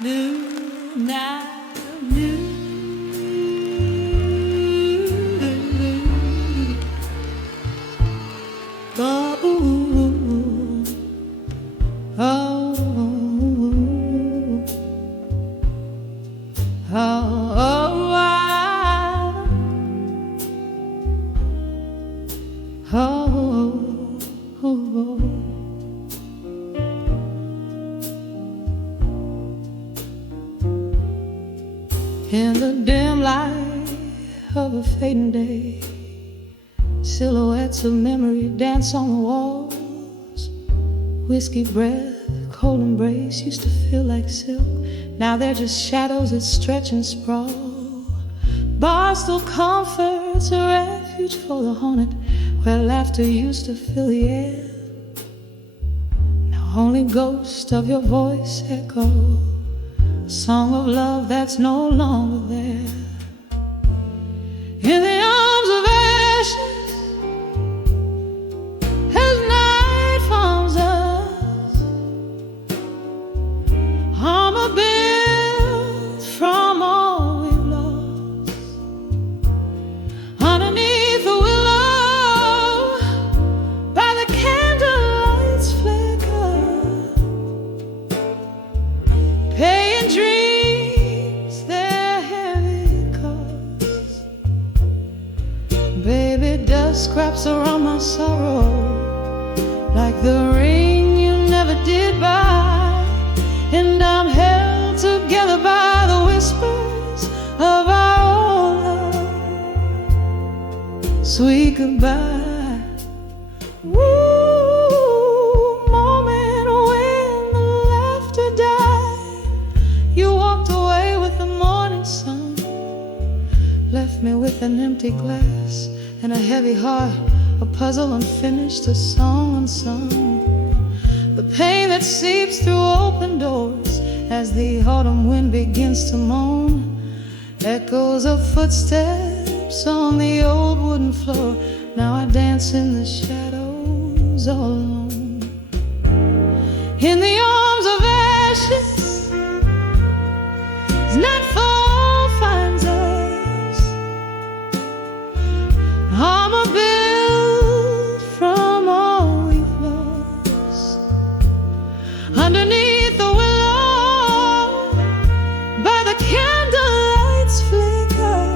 new, now new. Oh, oh, in the dim light of a fading day, silhouettes of memory dance on the walls. Whiskey breath, cold embrace used to feel like silk. Now they're just shadows that stretch and sprawl. Barstool comforts a refuge for the haunted, where laughter used to fill the air. Now only ghosts of your voice echo a song of love that's no longer there. In the arms of ashes, as night follows us, armor built from all we've lost. Underneath the willow, by the candlelight's flicker, paying dreams their heavy cost. Baby, dust scraps around my sorrow, like the ring you never did buy. And I'm held together by the whispers of our old love. Sweet goodbye. Woo, moment when the laughter died. You walked away with the morning sun, left me with an empty glass and a heavy heart, a puzzle unfinished, a song unsung. The pain that seeps through open doors as the autumn wind begins to moan. Echoes of footsteps on the old wooden floor. Now I dance in the shadows all alone. In the arms of ashes, as nightfall finds us, armor built from all we've lost. Underneath the willow, by the candlelight's flicker,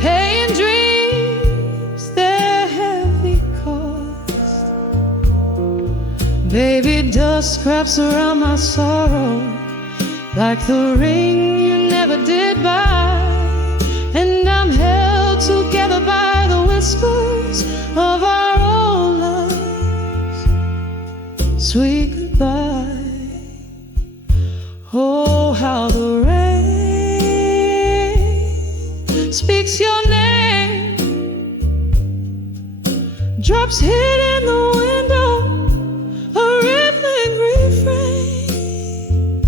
paying dreams their heavy cost. Baby, dust scraps around my sorrow, like the ring you never did buy. And I'm held together by the whispers of our old lives. Sweet goodbye. Oh, how the rain speaks your name, drops hit in the window, a rhythmic refrain,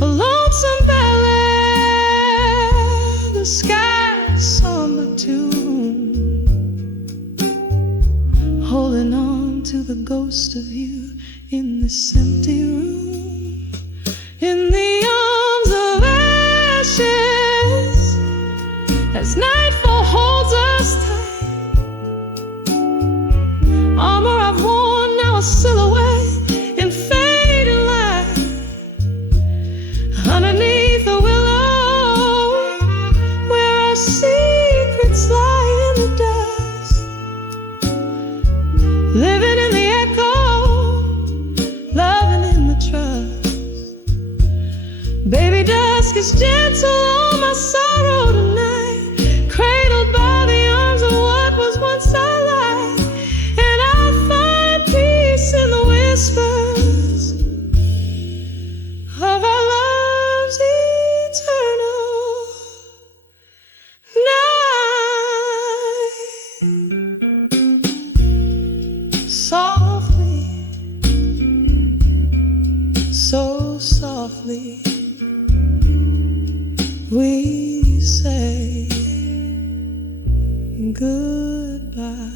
a lonesome ballad, the sky's somber tune, holding on to the ghost of you in this empty room. In the arms of ashes, as nightfall holds us tight, armor I've worn, now a silhouette in fading light. Underneath the willow, where our secrets lie in the dust, living in the echo, loving in the trust. Baby, dusk is gentle on my sorrow tonight, cradled by the arms of what was once our light. And I find peace in the whispers of our love's eternal night. Softly, so softly, we say goodbye.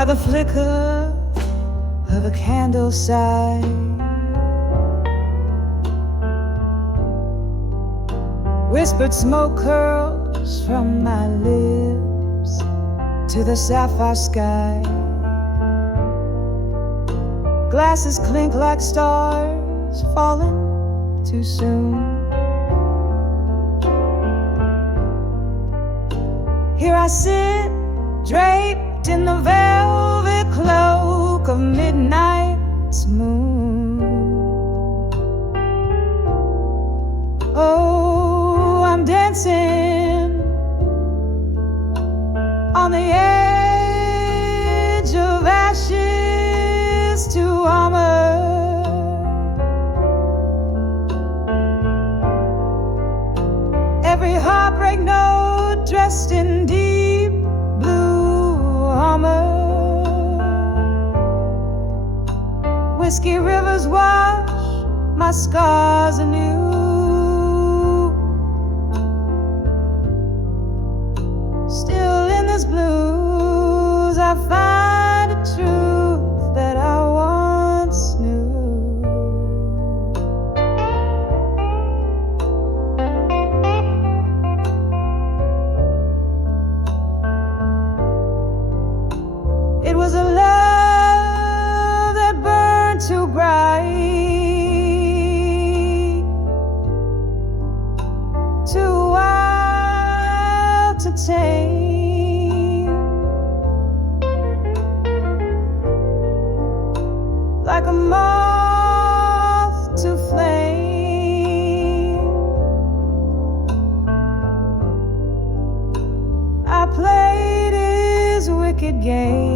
by the flicker of a candle side. Whispered smoke curls from my lips to the sapphire sky. Glasses clink like stars falling too soon. Here I sit, draped in the velvet cloak of midnight's moon. Oh, I'm dancing on the edge of ashes to armor. Every heartbreak note dressed in deep blue armor. Whiskey rivers wash my scars anew. Still in this blues I find a truth that I once knew. It was a love that burned too bright, too wild to tame, like a moth to flame. I played his wicked game.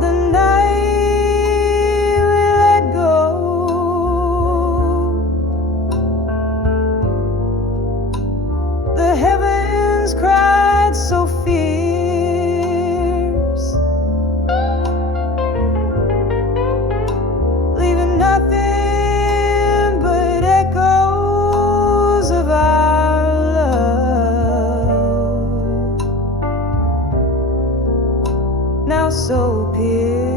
The night we let go, the heavens cried so fierce, leaving nothing but echoes of our love, now so pierced.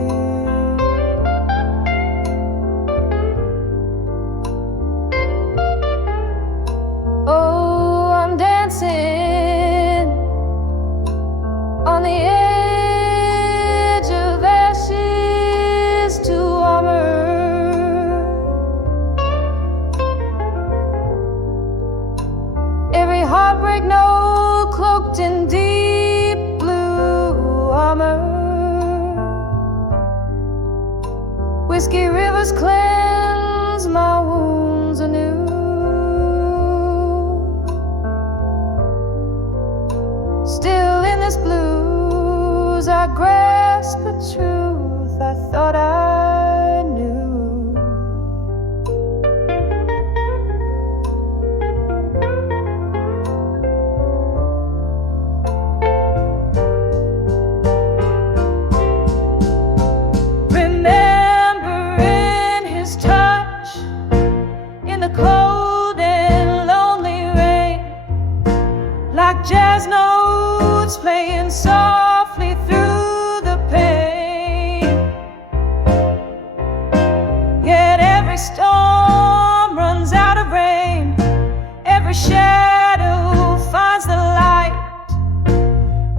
Oh, I'm dancing on the edge of ashes to armor. Every heartbreak note cloaked in deep blue armor. Whiskey rivers cleanse my wounds anew. Still in this blues I grasp a truth I thought I knew. Remembering his touch in the cold and lonely rain, like jazz notes playing softly through the pain. Yet every storm runs out of rain, every shadow finds the light,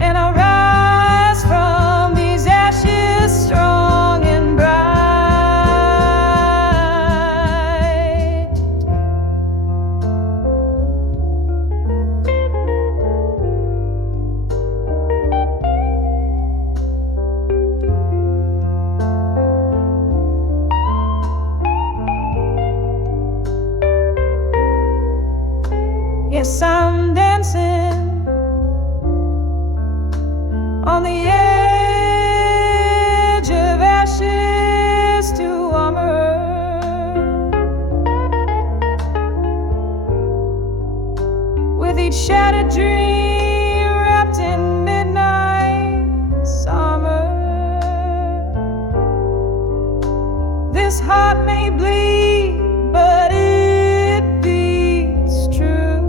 and I rise from these ashes strong and bright. Yes, I'm dancing on the edge of ashes to armor. With each shattered dream wrapped in midnight's armor. This heart may bleed, but it beats true.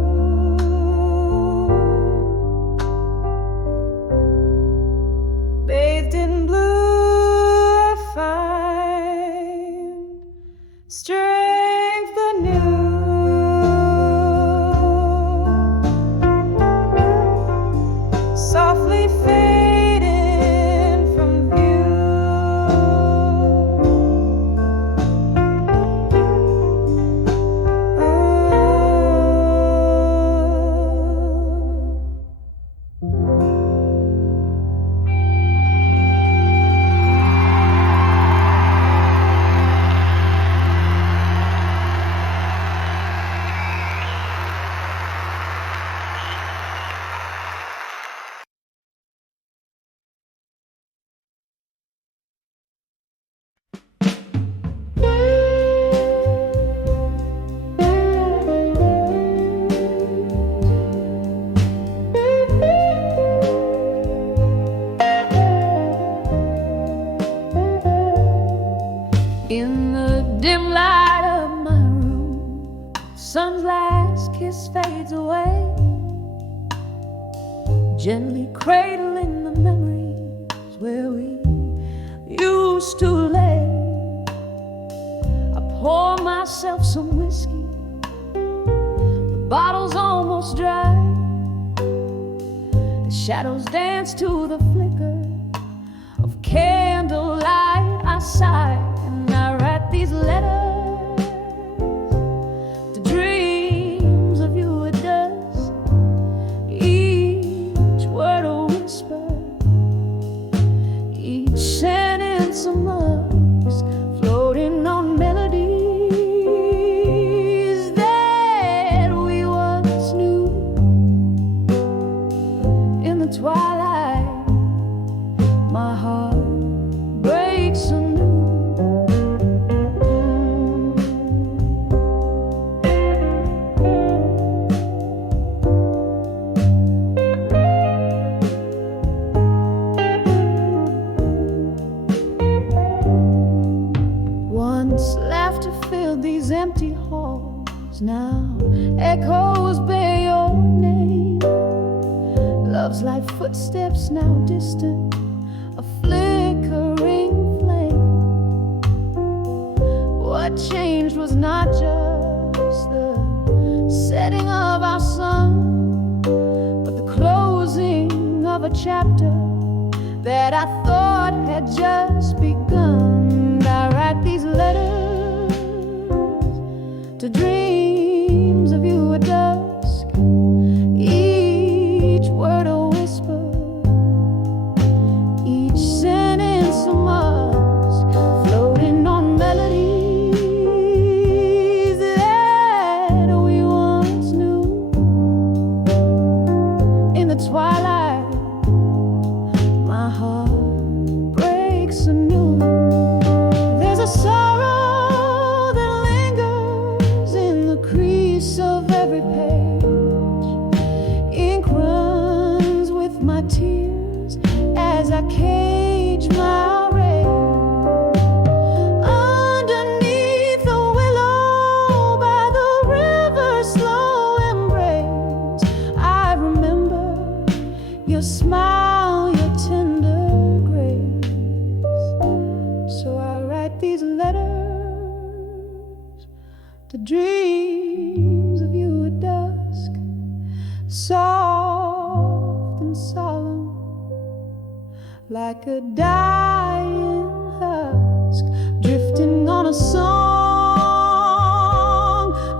myself some whiskey. The bottle's almost dry. The shadows dance to the flicker of candlelight. I sigh and I write these letters to dreams of you at dusk. Each word a whisper, each sentence a musk, floating on melodies that we once knew. In the twilight, my heart breaks anew. Once laughter filled these empty halls, now echoes bear your name. Love's light footsteps now distant, a flickering flame. What changed was not just the setting of our sun, but the closing of a chapter that I thought had just begun. I write these letters to dreams of you at dusk. Each word a whisper, each sentence a musk, floating on melodies that we once knew. In the twilight, my heart breaks anew. There's a sorrow that lingers in the crease of every page. Ink runs with my tears as I cage my rage. Underneath the willow by the river's slow embrace, I remember your smile, your tender grace. So I write these letters to dreams of you at dusk, soft and solemn, like a dying husk, drifting on a song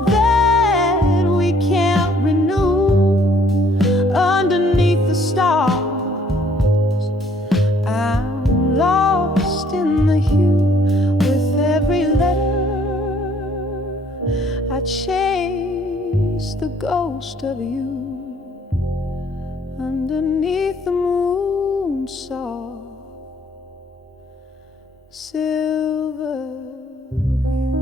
that we can't renew. Underneath the stars, I'm lost in the hue. With every letter, I chase the ghost of you. Underneath the moon, soft, silver view.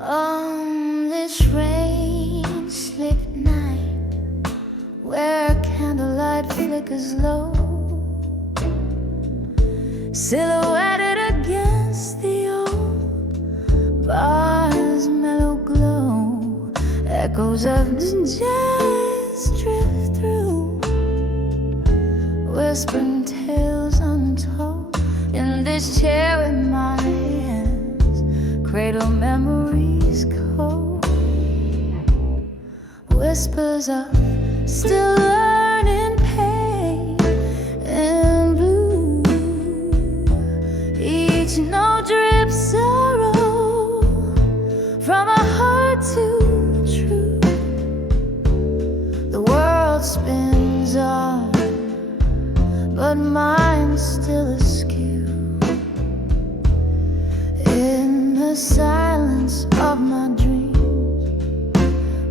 On this rain-slick night, where candlelight flickers low, silhouetted against the old bar's mellow glow, echoes of jazz drift through, whispering tales untold. In this chair in my hands, cradle memories cold, whispers of still learning pain and blue. Each note drips sorrow from a heart too true. The world spins on, but mine's still askew. In the silence of my dreams,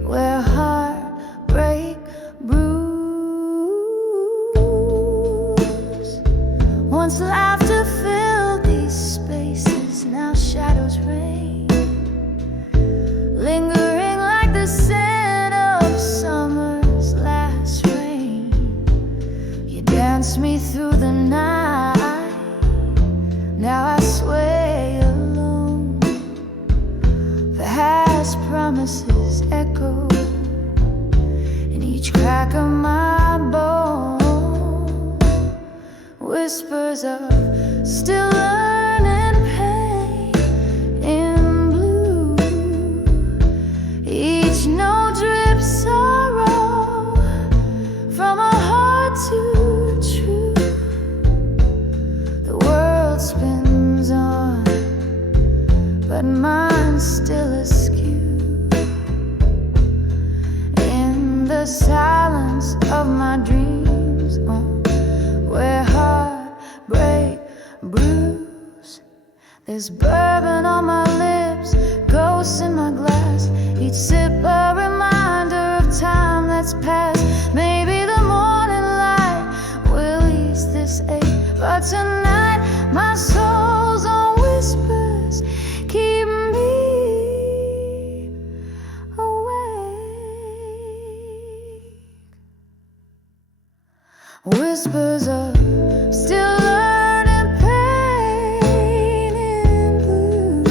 where heartbreak brews. Once laughter filled these spaces, now shadows dance me through the night. Now I sway alone. Past promises echo in each crack of my bone. Whispers of still learning pain in blue. Each note drips sorrow from a heart too true. The world spins on, but mine's still askew. In the silence of my dreams, where heartbreak brews, there's bourbon on my lips, ghosts in my glass. Each sip a reminder of time that's past. Maybe the morning light will ease this ache, but tonight my soul's on whispers keep me awake. Whispers of still learning pain in blue.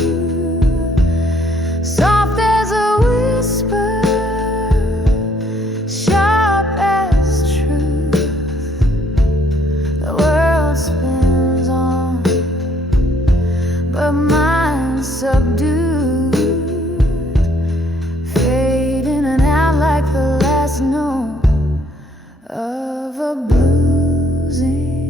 Soft as a whisper, sharp as truth. The world spins on, but mine's subdued, fading and out like the last note of a blues interlude.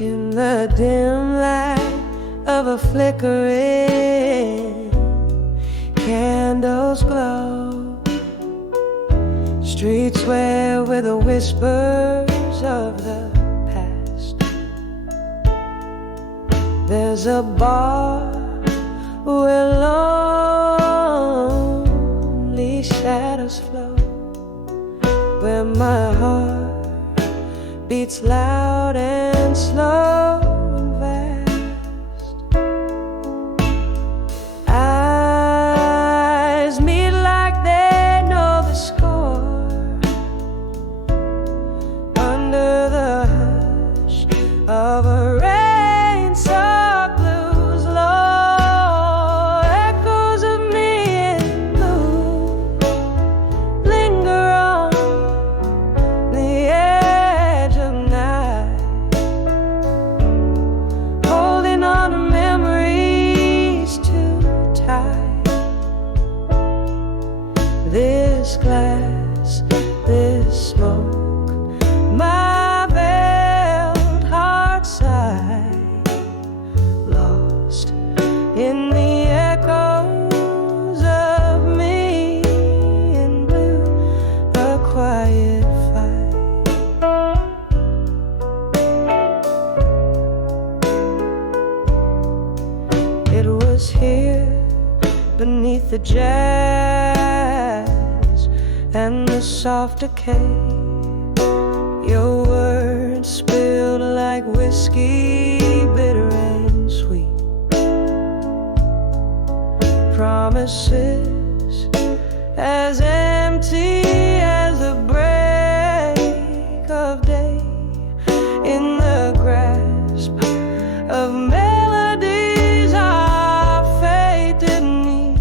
In the dim light of a flickering candles glow, streets sway with the whispers of the past. There's a bar where lonely shadows flow, where my heart beats loud and slow and fast. Eyes meet like they know the score, under the hush of a rain-soaked blues low. Echoes of me in blue linger on the edge of night, holding on to memories too tight. This glass, this smoke, my veiled heart sigh, lost in the echoes of me in blue, a quiet fight. It was here beneath the jazz and the soft decay. Your words spilled like whiskey, bitter and sweet. Promises as empty as the break of day, in the grasp of melodies our fate didn't need.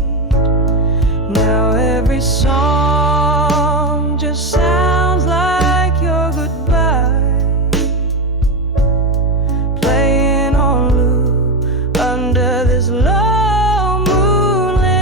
Now every song just sounds like your goodbye, playing on loop under this low moonlit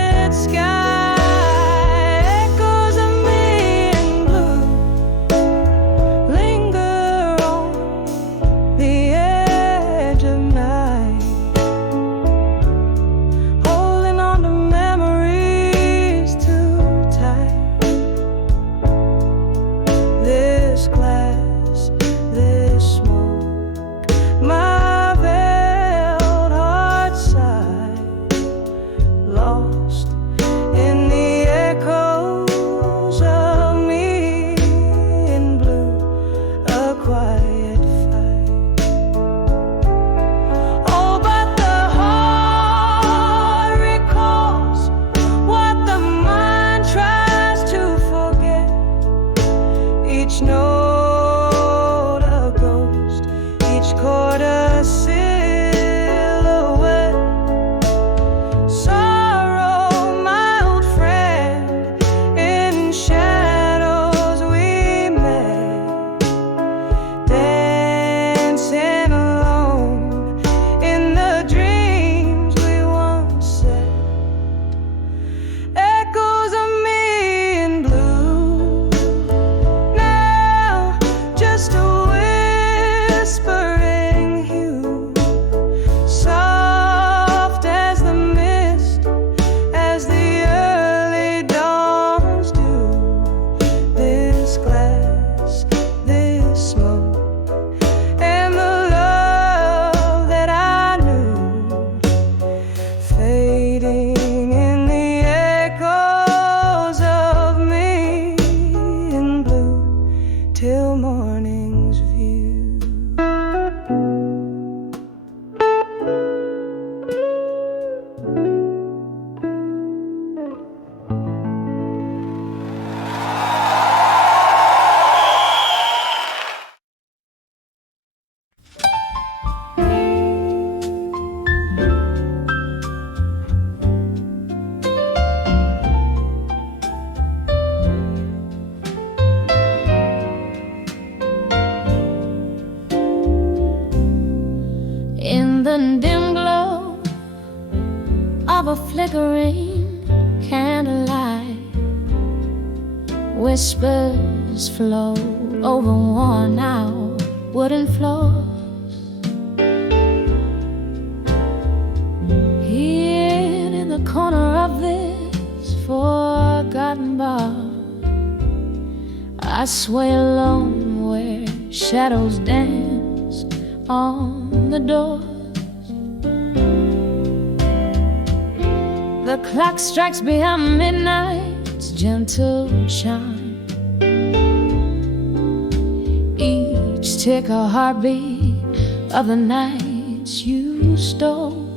of a flickering candlelight. Whispers flow over worn-out wooden floors. Here in the corner of this forgotten bar, I sway alone where shadows dance on the doors. The clock strikes beyond midnight's gentle chime. Each tick a heartbeat of the nights you stole.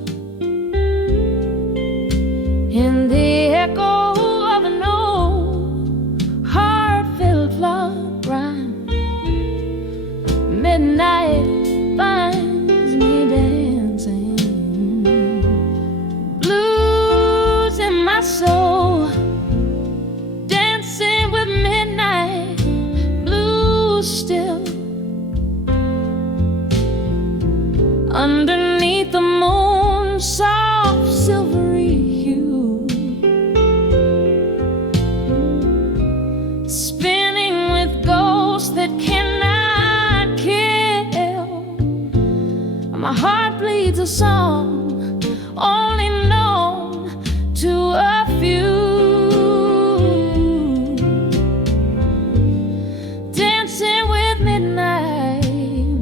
In the echo of an old heartfelt love rhyme, midnight finds me dancing. Blues in my soul, dancing with midnight, blues still. Underneath the moon's soft silvery hue, spinning with ghosts that cannot kill. My heart bleeds a song only known to a few. Dancing with midnight,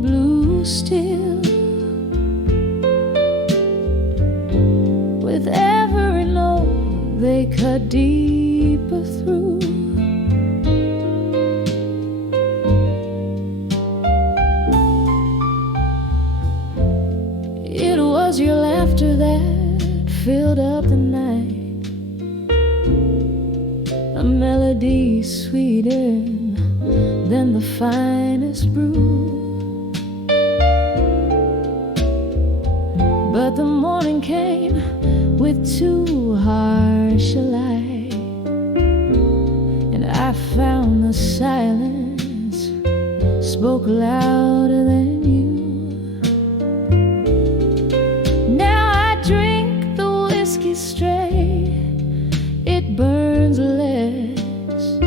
blue still. With every note they cut deeper through. It was your laughter that filled up the night, a melody sweeter than the finest brew. But the morning came with too harsh a light, and I found the silence spoke louder than you. Now I drink the whiskey straight, it burns less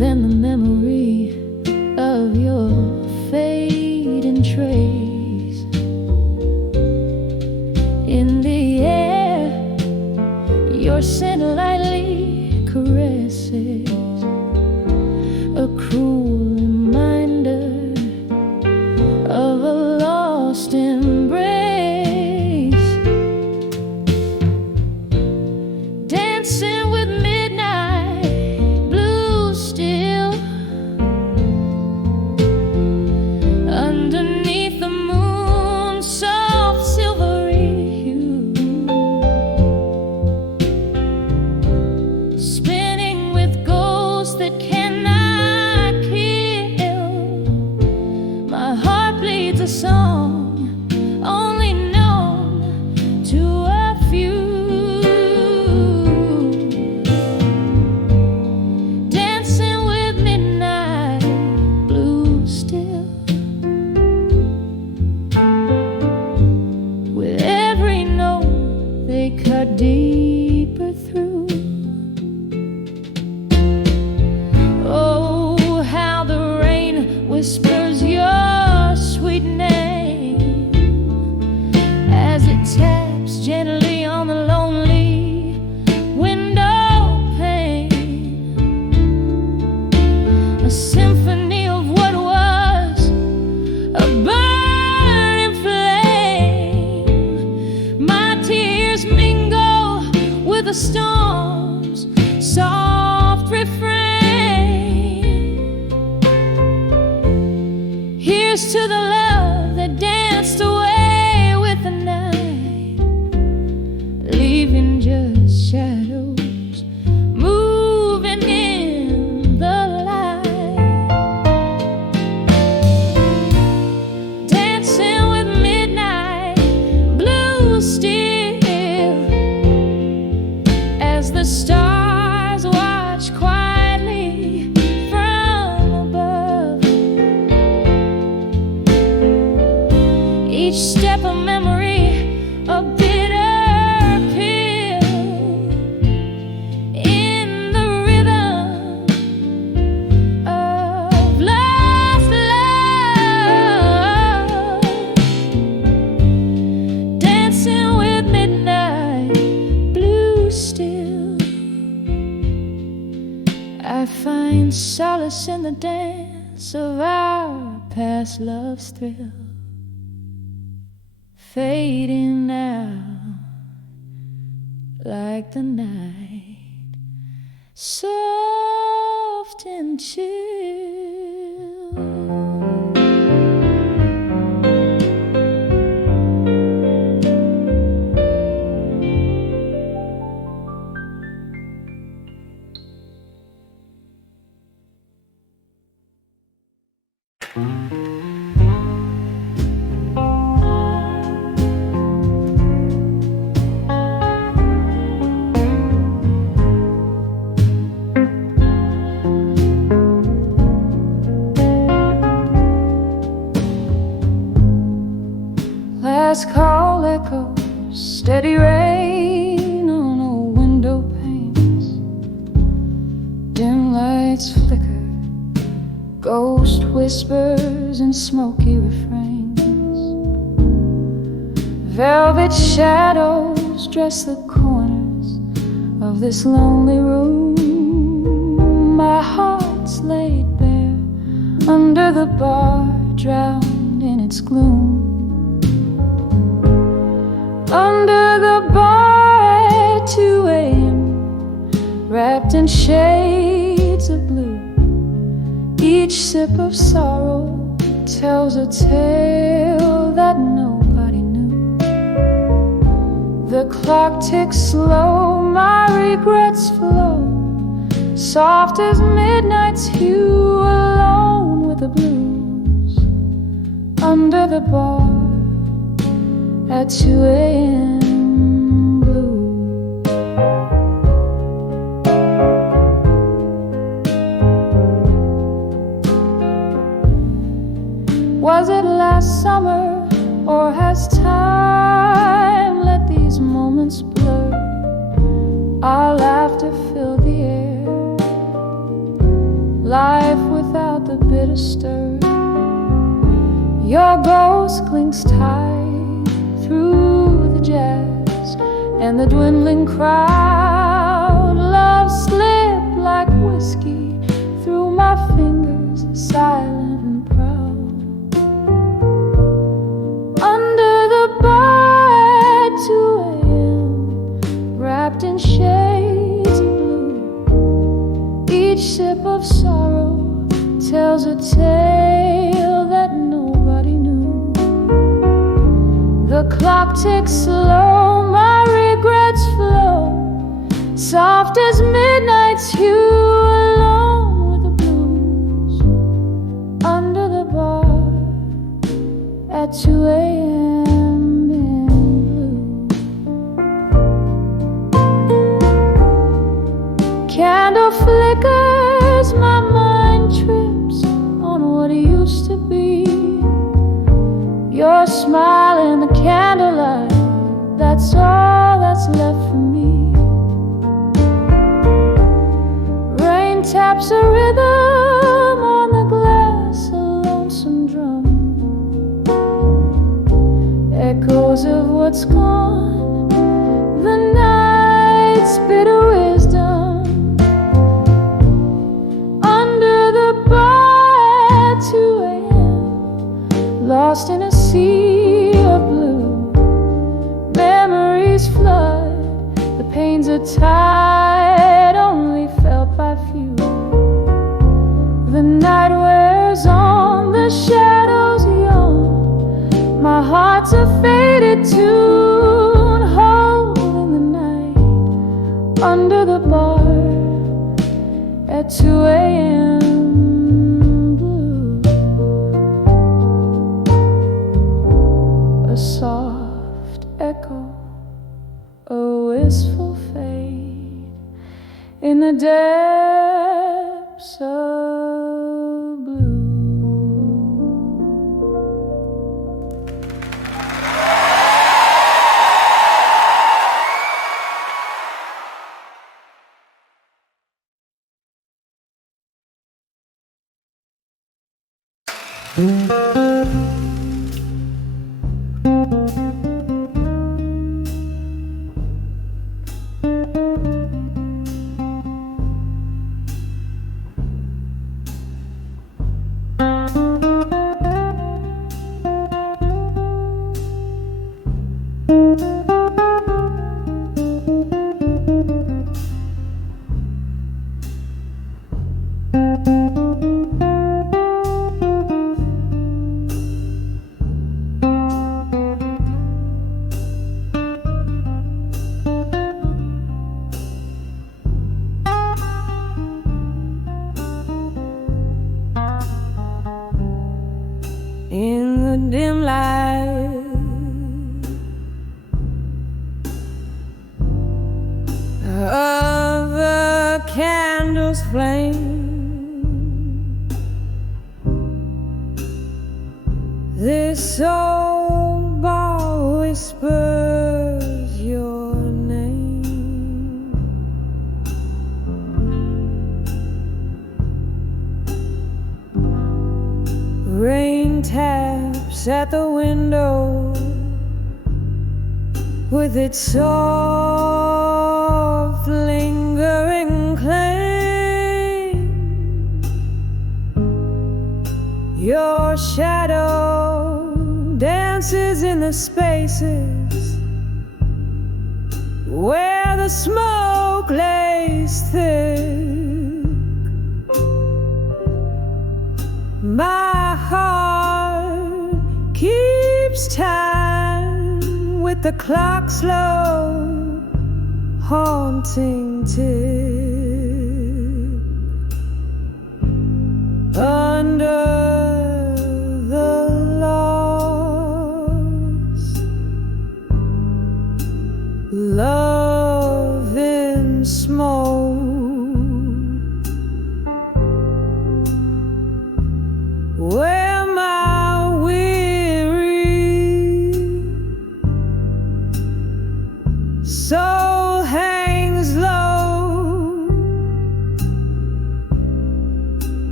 than the memory of your fading trace. In the air, your scent lightly caresses, a cruel reminder of a lost embrace. Dancing with midnight, blue still. Underneath the moon's soft silvery hue, spinning with ghosts that cannot kill. My heart bleeds a song only known to a few. Dancing with midnight, blue still. With every note they cut deeper through. Oh, how the rain whispers your sweet name as it taps gently on the lonely window pane. A symphony of what was a burning flame. My tears mingle with the storm's soft refrain. Here's to the love that danced away with the night, leaving just shadows moving in the light. Dancing with midnight, blue still, as solace in the dance of our past love's thrill, fading out like the night, soft and chill. Last call echoes, steady rain on old window panes, dim lights flicker, ghost whispers and smoky refrains. Velvet shadows dress the corners of this lonely room. My heart's laid bare under the bar, drowned in its gloom. Under the bar at 2 a.m., wrapped in shades of blue, each sip of sorrow tells a tale that nobody knew. The clock ticks slow, my regrets flow, soft as midnight's hue, alone with the blues. Under the bar at 2 a.m. blue. Was it last summer, or has time let these moments blur? Our laughter filled the air, life without the bitter stir. Your ghost clings tight through the jazz and the dwindling crowd. Love slipped like whiskey through my fingers, silent and proud. Under the bar at 2 a.m., wrapped in shades of blue, each sip of sorrow tells a tale that nobody knew. The clock ticks slow, my regrets flow, soft as midnight's hue, alone with the blues. Under the bar at 2 a.m. in blue. Candle flickers, my mind trips on what it used to be. Your smile in the candlelight, that's all that's left for me. Rain taps a rhythm on the glass, a lonesome drum, echoes of what's gone, the night's bitter wisdom. Under the bar at 2 a.m., lost in a sea of blue, memories flood, the pains are tied, only felt by few. The night wears on, the shadows yawn, my heart's a faded tune, holding the night. Under the bar at 2 a.m. A soft echo, a wistful fade in the depths of blue. candle's flame. This old bar whispers your name. Rain taps at the window with its soft, lingering claim. Your shadow dances in the spaces where the smoke lays thick. My heart keeps time with the clock's slow, haunting tick. Under the lost, love in smoke. Where my weary soul hangs low,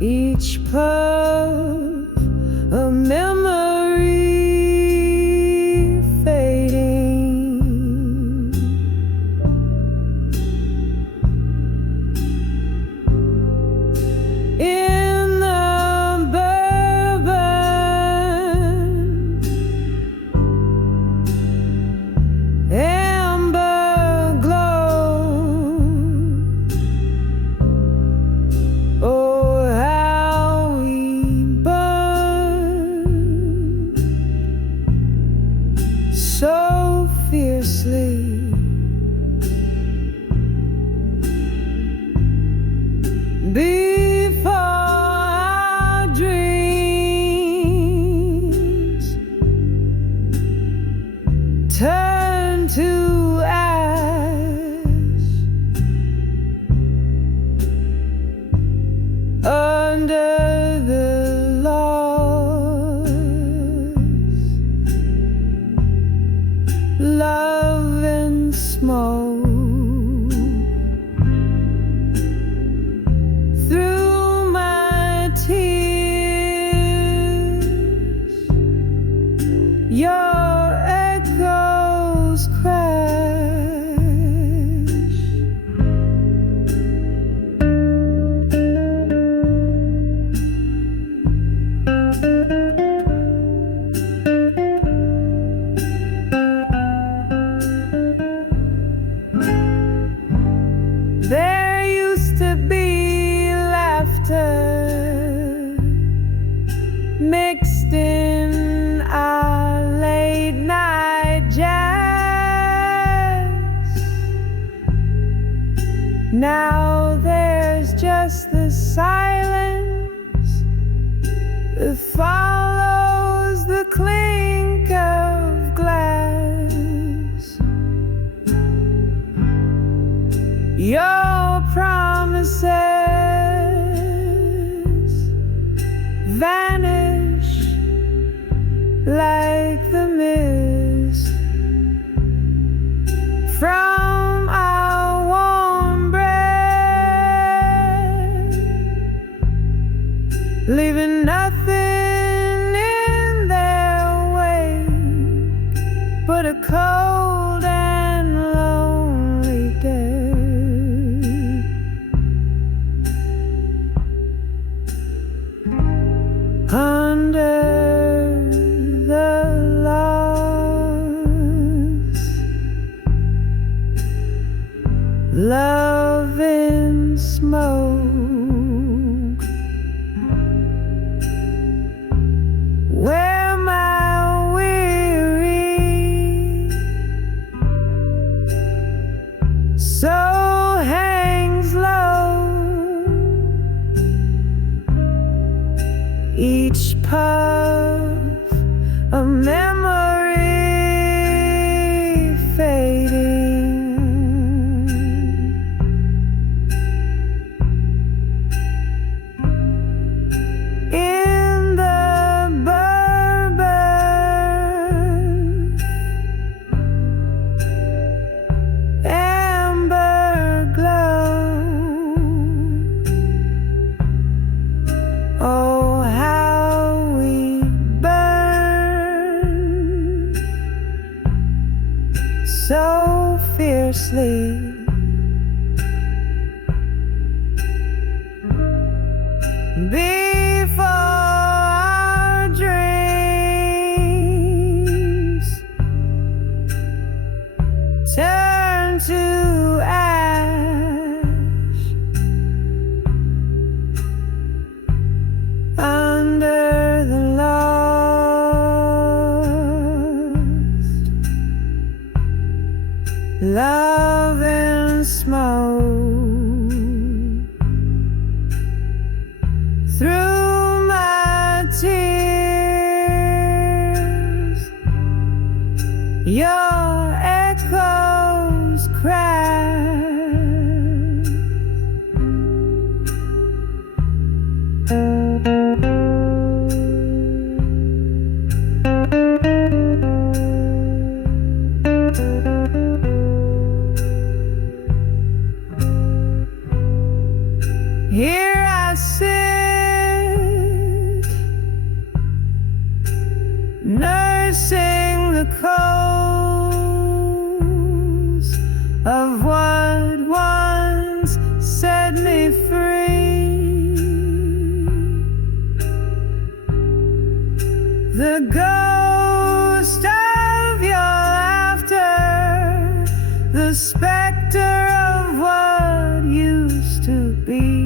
each puff a memory fading. In the bourbon amber glow, oh how we burn so fiercely. Before our dreams turn to ash, under the lost, love and smoke. Through my tears, your echoes crash. There used to be laughter mixed in our late night jazz. Now there's just the silence that follows the clink of glass. Your promises vanish like the mist from our warm breath, leaving nothing in their wake but a cold and lonely death. Under the lost, love in smoke. Where my weary soul hangs low, each puff a memory fading. sleep. Before our dreams turn to ash under the lost love and smoke. Through my tears, your echoes crash. Here I sit, nursing the coals of what once set me free. The ghost of your laughter, the specter of what used to be.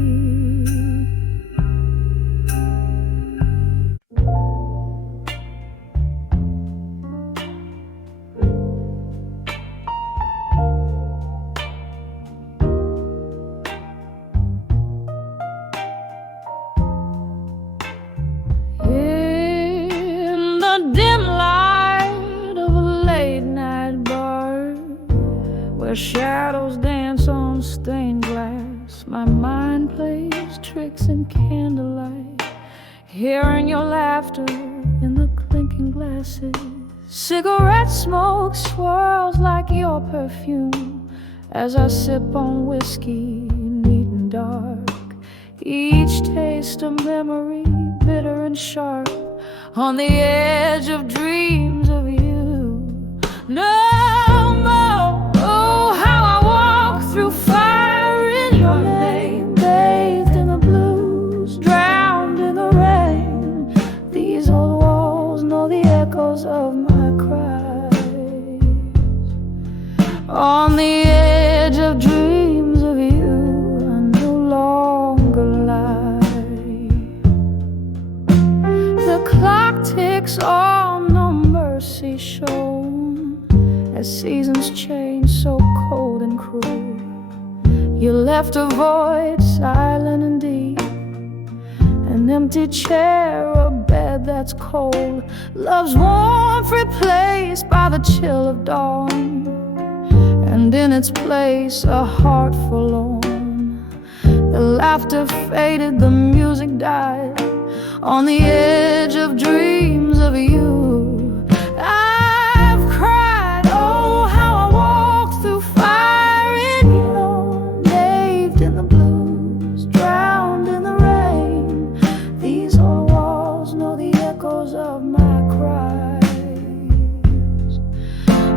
Where shadows dance on stained glass, my mind plays tricks in candlelight, hearing your laughter in the clinking glasses. Cigarette smoke swirls like your perfume as I sip on whiskey, neat and dark. Each taste a memory, bitter and sharp, on the edge of dreams of you. No more. Oh, how I walk through fire in your name, bathed in the blues, drowned in the rain. These old walls know the echoes of my cries. On the edge of dreams of you, I no longer lie. The clock ticks on, no mercy shown, as seasons change so cold and cruel. You left a void, silent and deep, an empty chair, a bed that's cold, love's warmth replaced by the chill of dawn, and in its place a heart forlorn. The laughter faded, the music died, on the edge of dreams of you.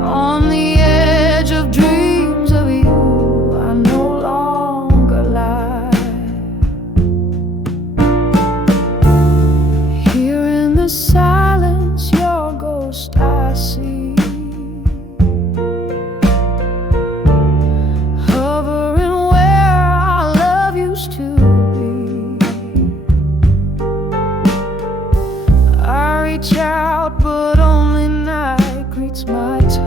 On the edge of dreams of you, I no longer lie. Here in the silence, your ghost I see, hovering where our love used to be. I reach out, but only night greets my touch.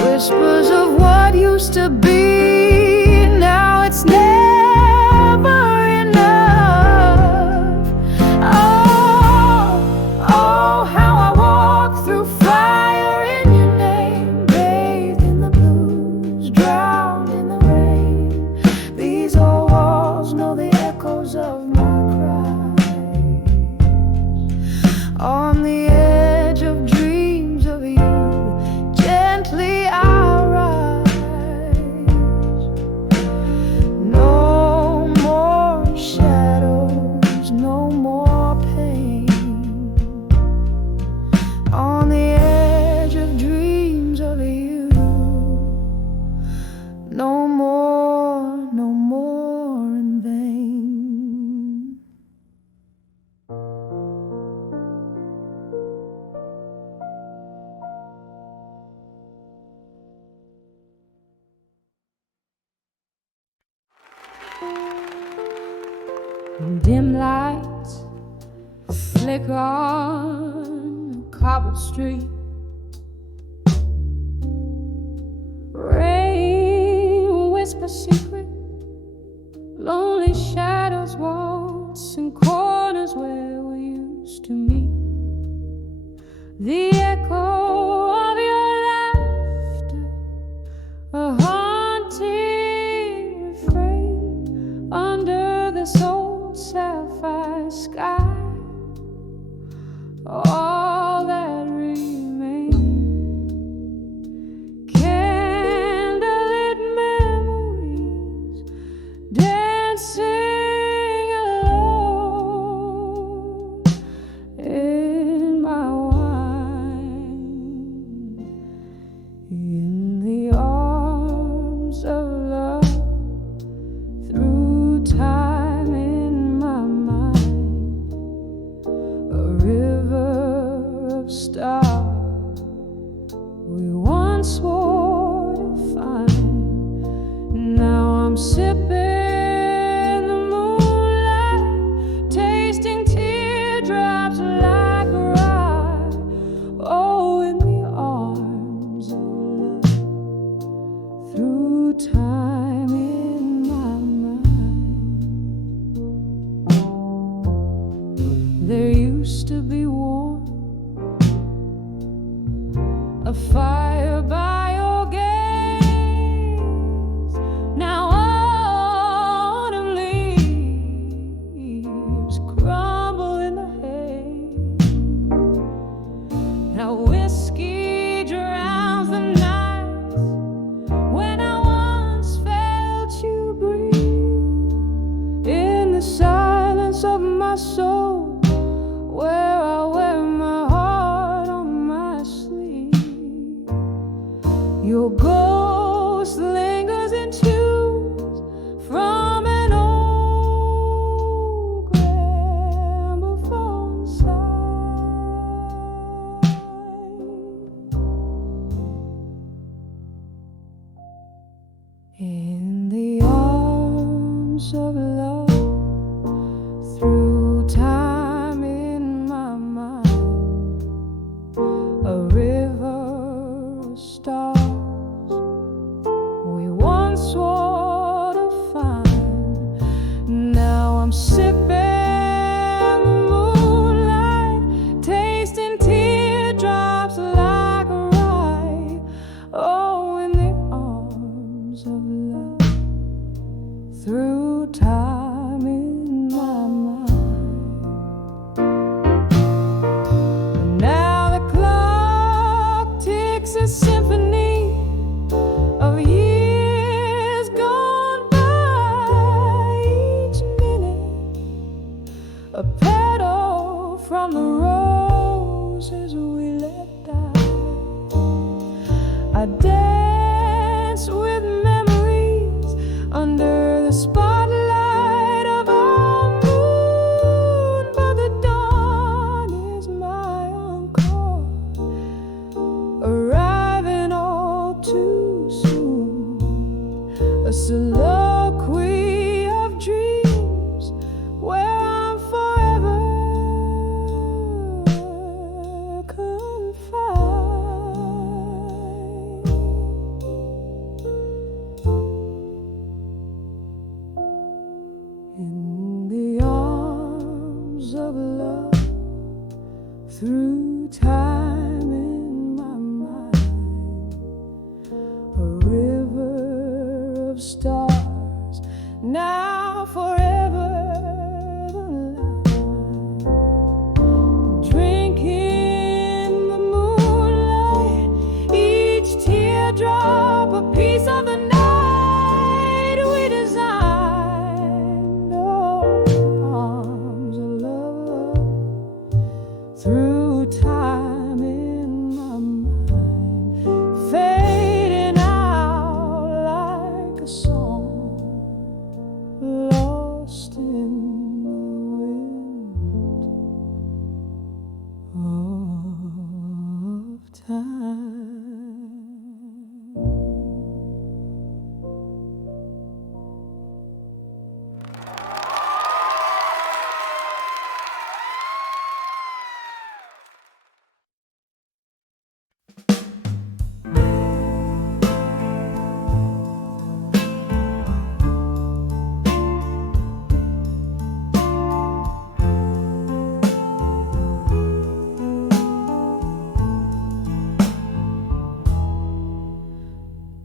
Whispers of what used to be, now it's never enough. Oh, oh, how I walk through fire in your name, bathed in the blues, drowned in the rain. These old walls know the echoes of my cries. On the edge of dreams of you, gently I rise. No Dim lights flicker on a cobbled street. Rain whispers secret. Lonely shadows waltz in corners where we used to meet. The echo of your laughter, a haunting refrain under this old sapphire sky. All that remains, candlelit memories dancing alone in my wine, in the arms of love, through time in my mind, a river of stars we once swore to find. Now I'm sipping the moonlight, tasting teardrops like rye. Oh, in the arms of love, through time in my mind. There used to be warmth, a fire by your gaze. Now autumn leaves crumble in the haze. Now whiskey drowns the nights when I once felt you breathe in the silence of my soul, where I wear my heart on my sleeve. Your ghost lingers in tunes from an old gramophone side. In the arms of love, through time in my mind, a river of stars we once swore to find. Now I'm sipping the moonlight, tasting teardrops like rye. Oh, in the arms of love, through time in my mind. Now the clock ticks a symphony of years gone by. Each minute a petal from the roses we let die. I dance with memories under the spotlight of our moon, but the dawn is my encore, arriving all too soon. A soliloquy of dreams where I'm forever confined. In the arms of love, through time in my mind, a river of stars, now forever the line. Drinking the moonlight, each teardrop a piece of the night we designed. Oh, arms of love, through time in my mind, fading out like a song.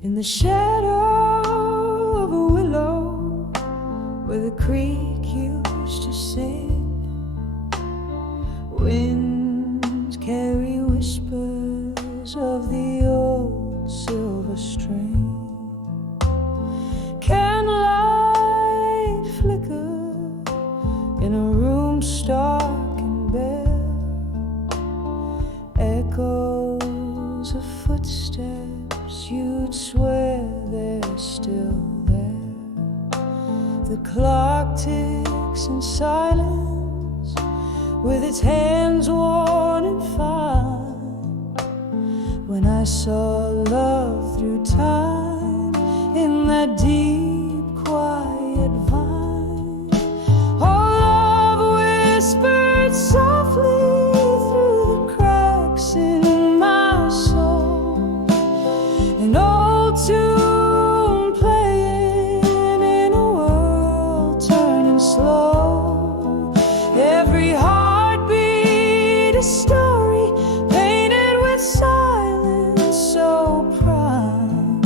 in the shadow of a willow where the creek used to sing. Winds carry whispers of the old silver string. Candlelight flicker in a room stark and bare. Echoes of footsteps, you'd swear they're still there. The clock ticks in silence with its hands worn and fine. When I saw love through time in that deep quiet vine. Oh, love whispered softly through the cracks in my soul, an old tune playing in a world turning slow. Every heartbeat a story painted with silence so prime.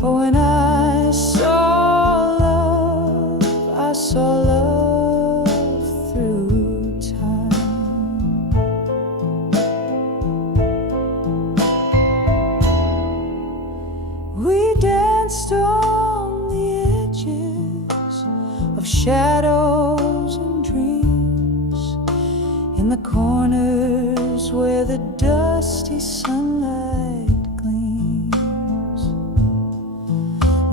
But when I saw love, I saw love through time. We danced on the edges of shadows and dreams, in the corners where the dusty sunlight gleams.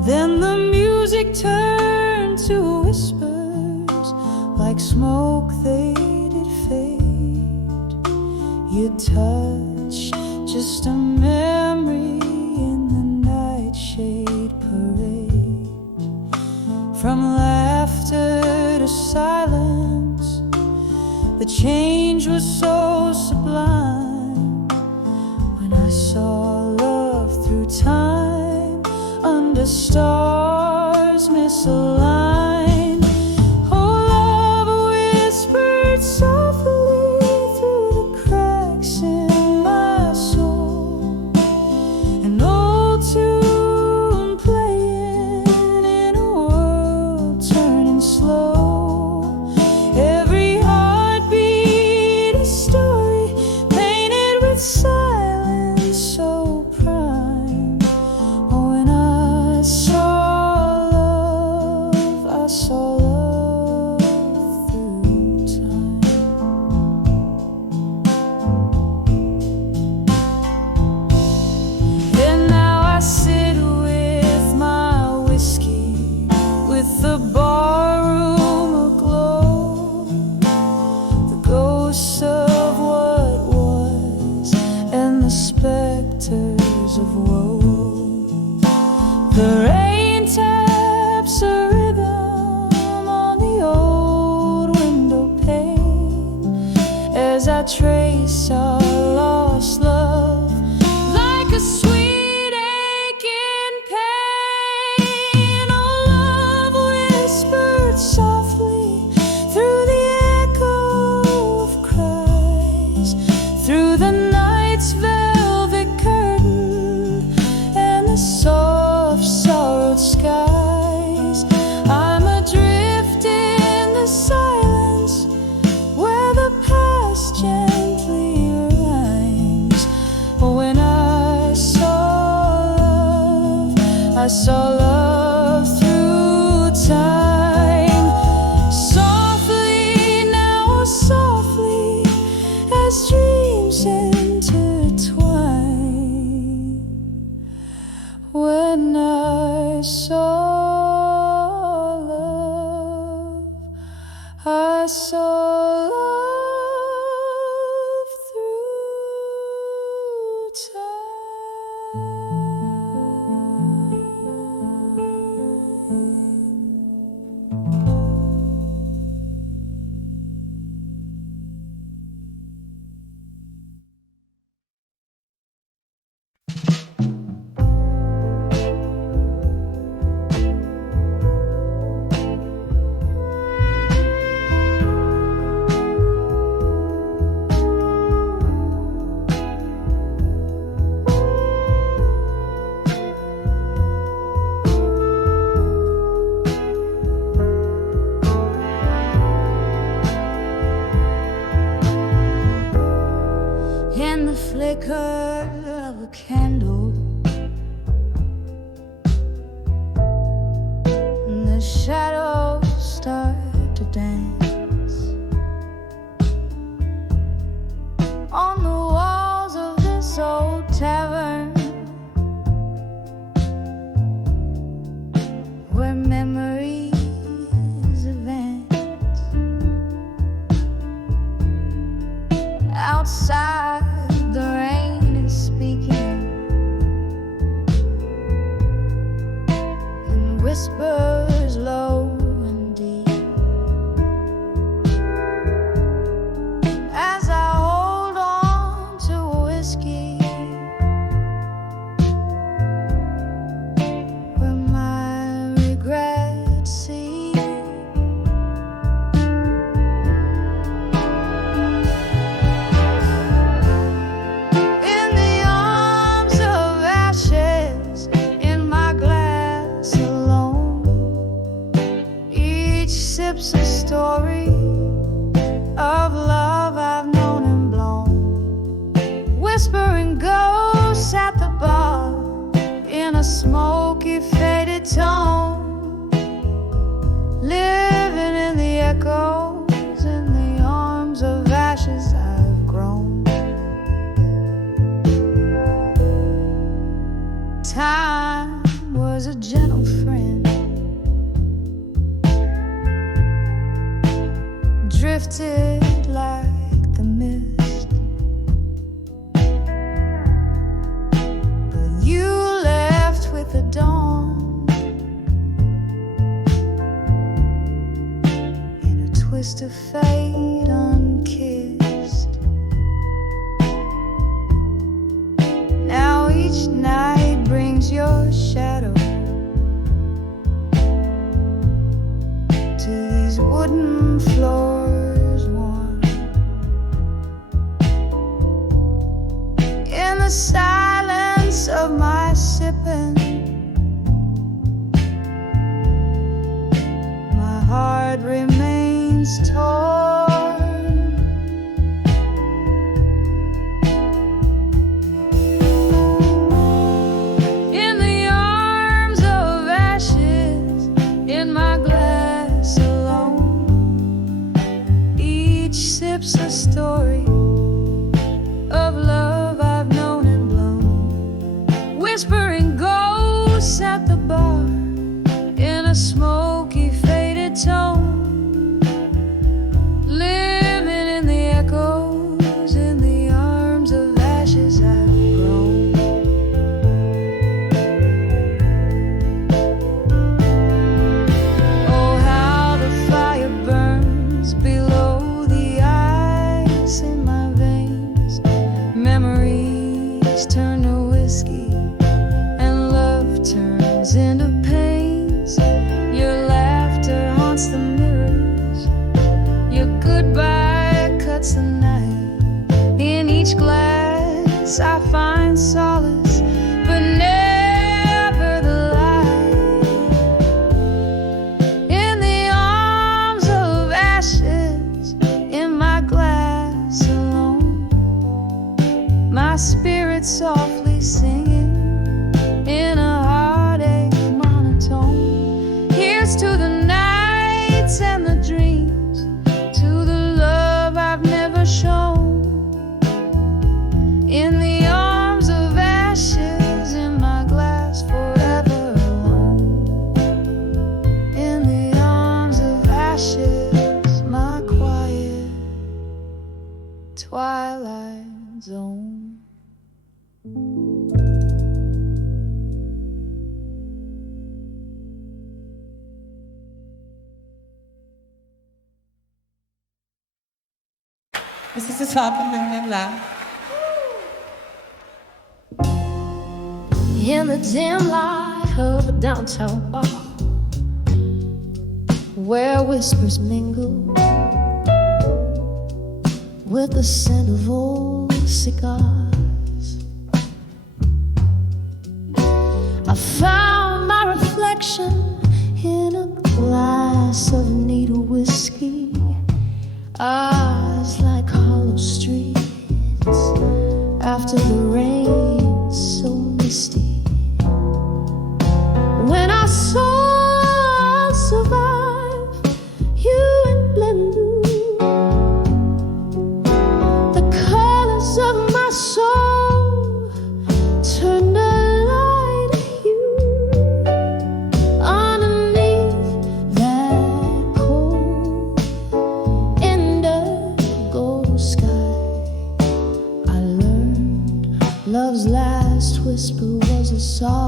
Then the music turned to whispers, like smoke they did fade. Your touch, just a memory in the nightshade parade. From laughter to silence, the change was so sublime. When I saw love through time, under stars misaligned. Oh, love whispered softly through the cracks in my soul, an old tune playing in a world turning slow. Every heartbeat a story painted with silence so prime. Oh, when I saw love, I saw love through time. And now I sit with my whiskey, with the barroom aglow, the ghosts of what was and the specters of woe. The rain taps a rhythm on the old window pane as I trace our lost love like a sweet aching pain. Oh, love whispered softly through the echo of cries, through the night's velvet curtain and the soft sorrowed skies. I'm adrift in the silence where the past gently rhymes. When I saw love, I saw love through time. Softly now, softly as dreams intertwine. When I saw love, I saw love through time. the shadows start to dance on the walls of this old tavern, where memories advance. Outside the rain is speaking in whispers low and deep, as I hold on to whiskey, where my regrets see. In the arms of ashes, in my glass alone, each sip's a story of love I've known and blown. Whispering ghosts at the bar in a smoky, faded tone, living in the echoes, in the arms of ashes I've grown. Time was a gentle friend, drifted like the mist, but you left with the dawn in a twist of fate unkissed. Now each night brings your shadow to these wooden floors warm. In the silence of my sipping, my heart remains torn. In the arms of ashes, in my glass alone, each sip's a story of love I've known and blown. Whispering ghosts at the bar in a smoky, faded tone, living in the echoes, in the arms of ashes I've grown. Oh, how the fire burns below the ice in my veins. Memories turn to whiskey, and love turns into pains. Your laughter haunts the mirrors, your goodbye cuts the night. In each glass I find solace, but never the light. In the arms of ashes, in my glass alone, my spirit softly singing in a heartache monotone. Here's to the nights and the dreams, to the love I've never shown. In the arms of ashes, in my glass forever alone. In the arms of ashes, my quiet twilight zone. This is happening live. In the dim light of a downtown bar, where whispers mingle with the scent of old cigars, I found my reflection in a glass of needle whiskey. Eyes like hollow streets after the rain so misty. When I saw so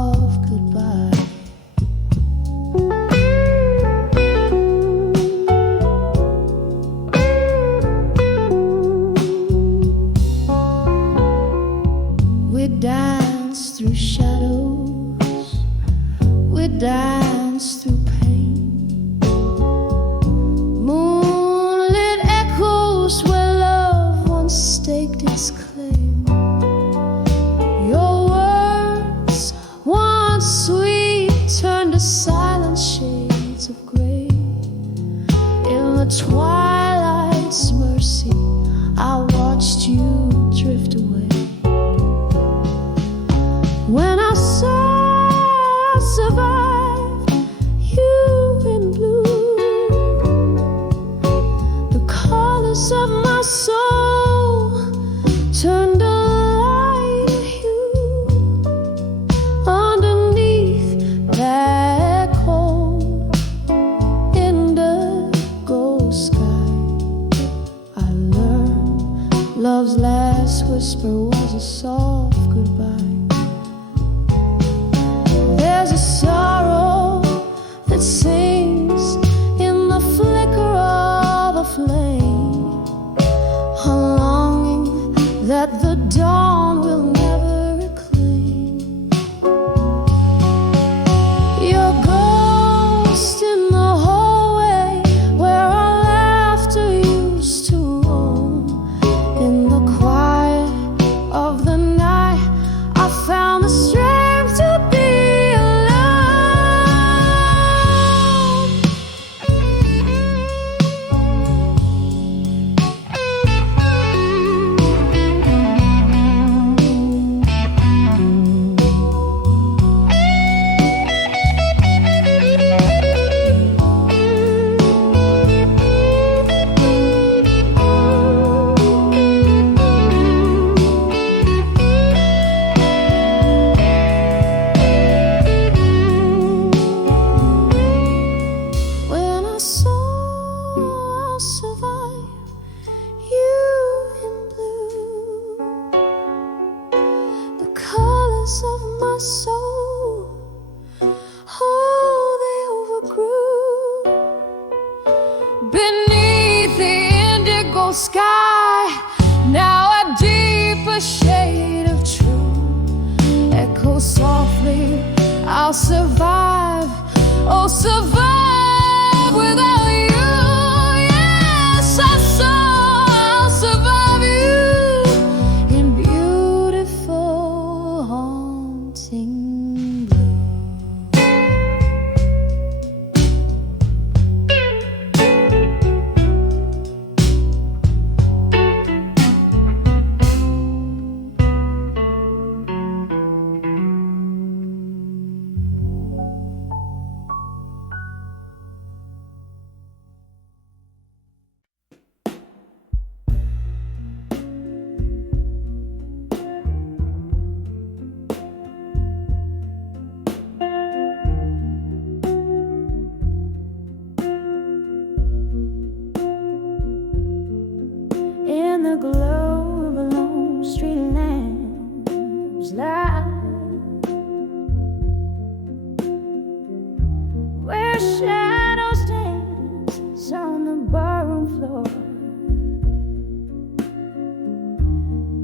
soft goodbye. We dance through shadows, we dance through pain. Moonlit echoes where love once staked its claim. Your words, once sweet, turned to silent shades of gray. In the twilight's mercy, I watched you drift away. When I saw I survived you in blue, the colors of my soul turned a light hue. Underneath that cold indigo sky, I learned love's last whisper was a soft goodbye. There's a sorrow that sings in the flicker of a flame, a longing that the dawn will never reclaim. Your ghost in the hallway where our laughter used to roam. In the quiet of the night, I found the strength to be of my soul, oh, they overgrew. Beneath the indigo sky, now a deeper shade of true echoes softly, I'll survive, oh, survive without you. Yes, I saw I'll survive you in beautiful haunting blue. In the glow of a lone street lamp's light, where shadows dance on the barroom floor,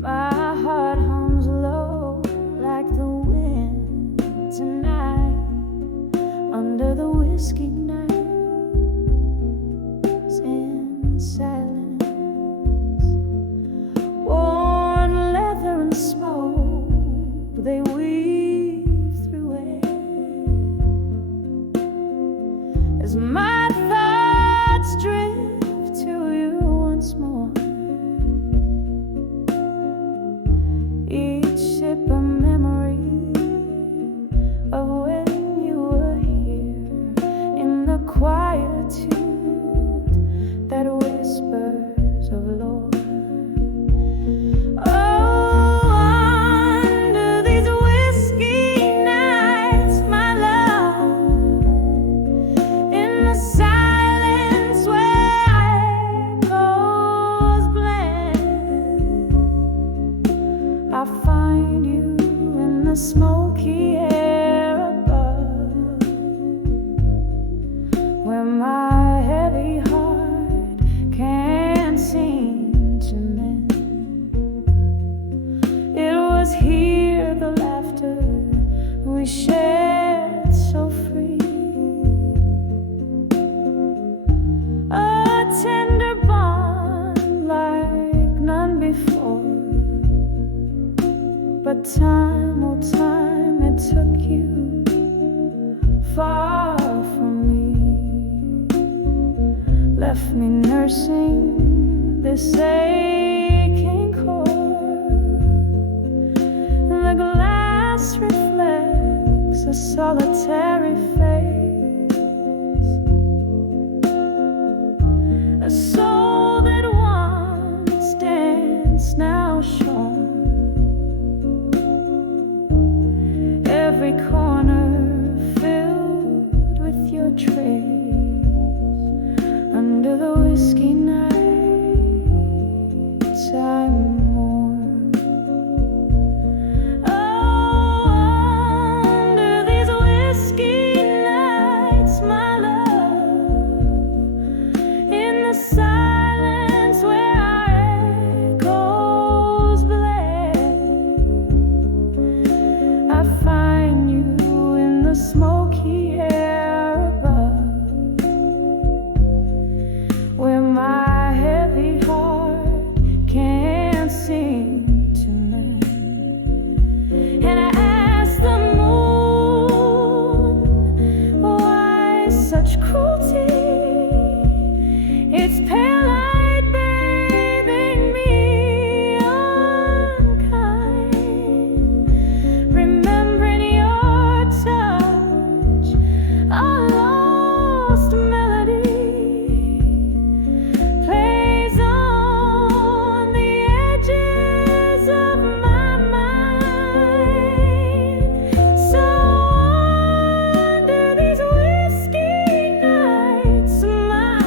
my heart hums low like the wind tonight under the whiskey nights in silence. Worn leather and smoke, they weave through it as my thoughts drift to you once more. Each sip a memory of when you were here in the quietude that whispers of lore. time, oh time, it took you far from me, left me nursing this aching chord. The glass reflects a solitary face, a soul that once danced, now shone. Every corner filled with your trace. Under the whiskey nights I mourn. Oh, under these whiskey nights, my love, in the silence where our echoes bled, I find you in the smoky air above, where my heavy heart can't seem to mend. And I ask the moon, why such cruelty? Its pale light bathing me unkind, remembering your touch, a lost melody plays on the edges of my mind. So under these whiskey nights of mine,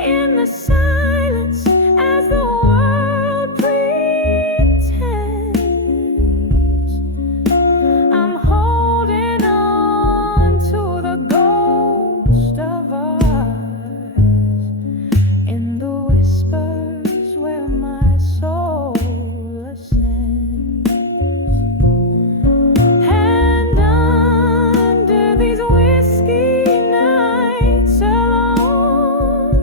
in the silence as the world pretends, I'm holding on to the ghost of us, in the whispers where my soul ascends. And under these whiskey nights alone,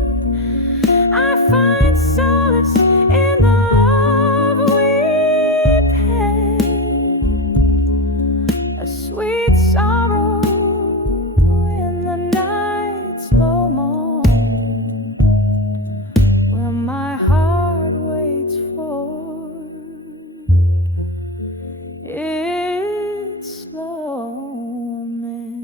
I find solace in the love we pen, a sweet sorrow in the night's low moan, where my heart waits for its slow mend.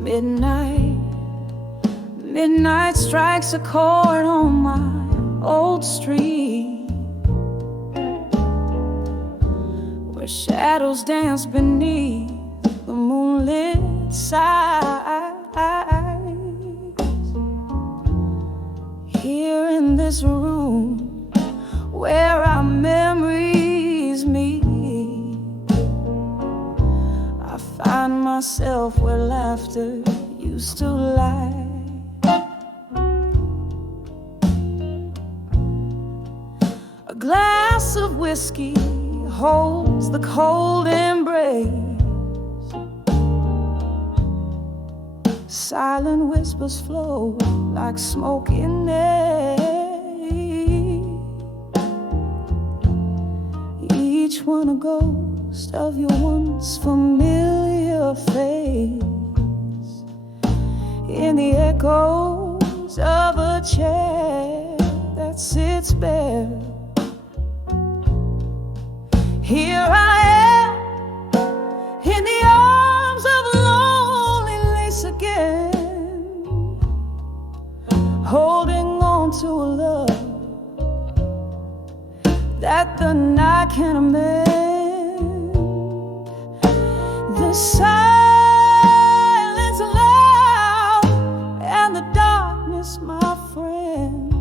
Midnight, midnight strikes a chord on my old street, where shadows dance beneath the moonlit skies. Here in this room where our memories meet, I find myself where laughter used to lie. A glass of whiskey holds the cold embrace. Silent whispers flow like smoke in air. Each one a ghost of your once familiar face, in the echoes of a chair that sits bare. Here I am in the arms of loneliness again, holding on to a love that the night can amend. The silence loud and the darkness, my friend.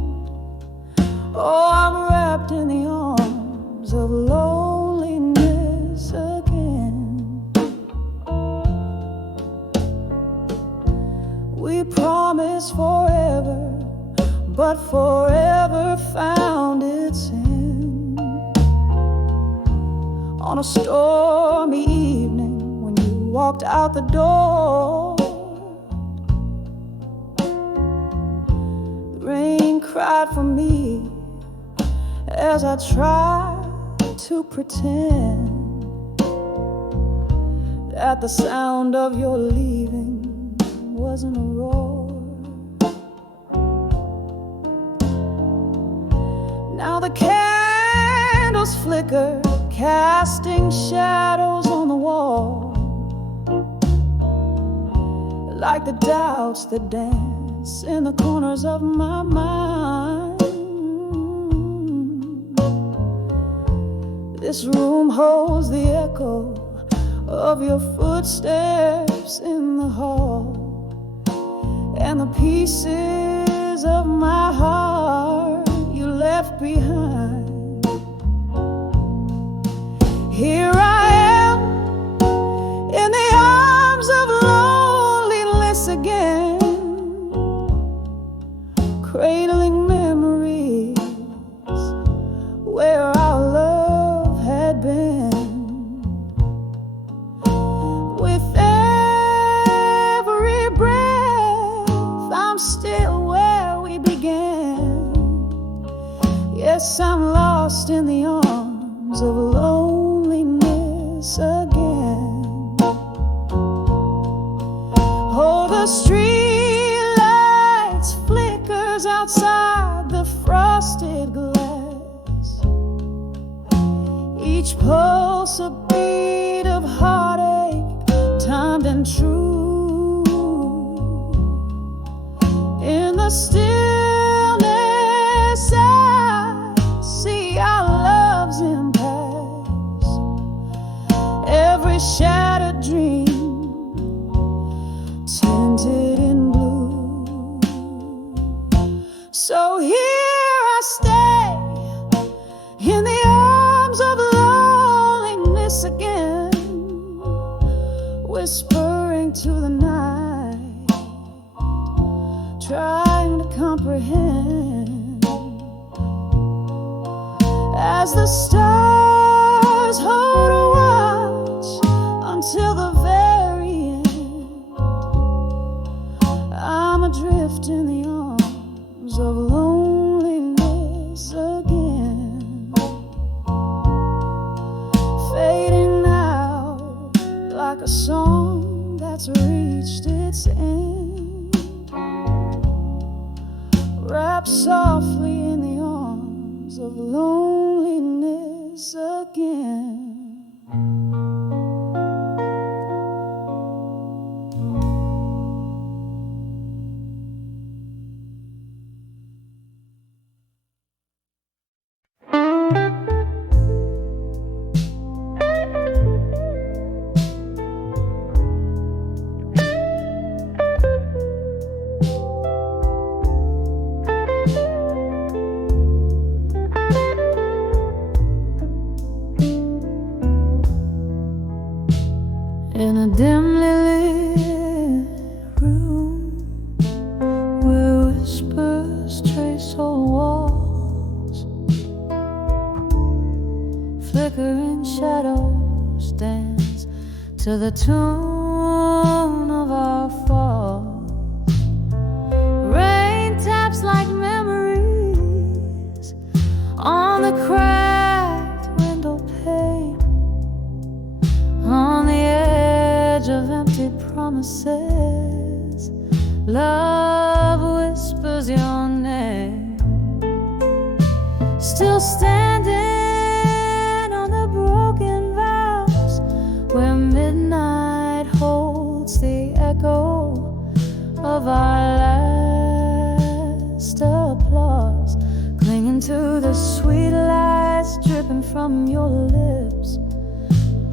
Oh, I'm wrapped in the arms of loneliness. promised forever, but forever found its end on a stormy evening when you walked out the door. The rain cried for me as I tried to pretend that the sound of your leaving wasn't a roar. Now the candles flicker, casting shadows on the wall, like the doubts that dance in the corners of my mind. This room holds the echo of your footsteps in the hall, and the pieces of my heart you left behind. Here I am in the arms of loneliness again, cradling memories where our love had been. Yes, I'm lost in the arms of loneliness again. Oh, the street lights flickers outside the frosted glass, each pulse a beat of heartache, timed and true. In the stillness shattered dream tinted in blue. So here I stay in the arms of loneliness again, whispering to the night, trying to comprehend as the stars hold a watch until the very end. I'm adrift in the arms of loneliness again, fading out like a song that's reached its end, wrapped softly in the arms of loneliness again. In a dimly lit room where whispers trace old walls, flickering shadows dance to the tune of our falls. Rain taps like memories on the cracked window pane, on the edge of empty promises. Love whispers your name, still standing on the broken vows where midnight holds the echo of our last applause, clinging to the sweet lights dripping from your lips.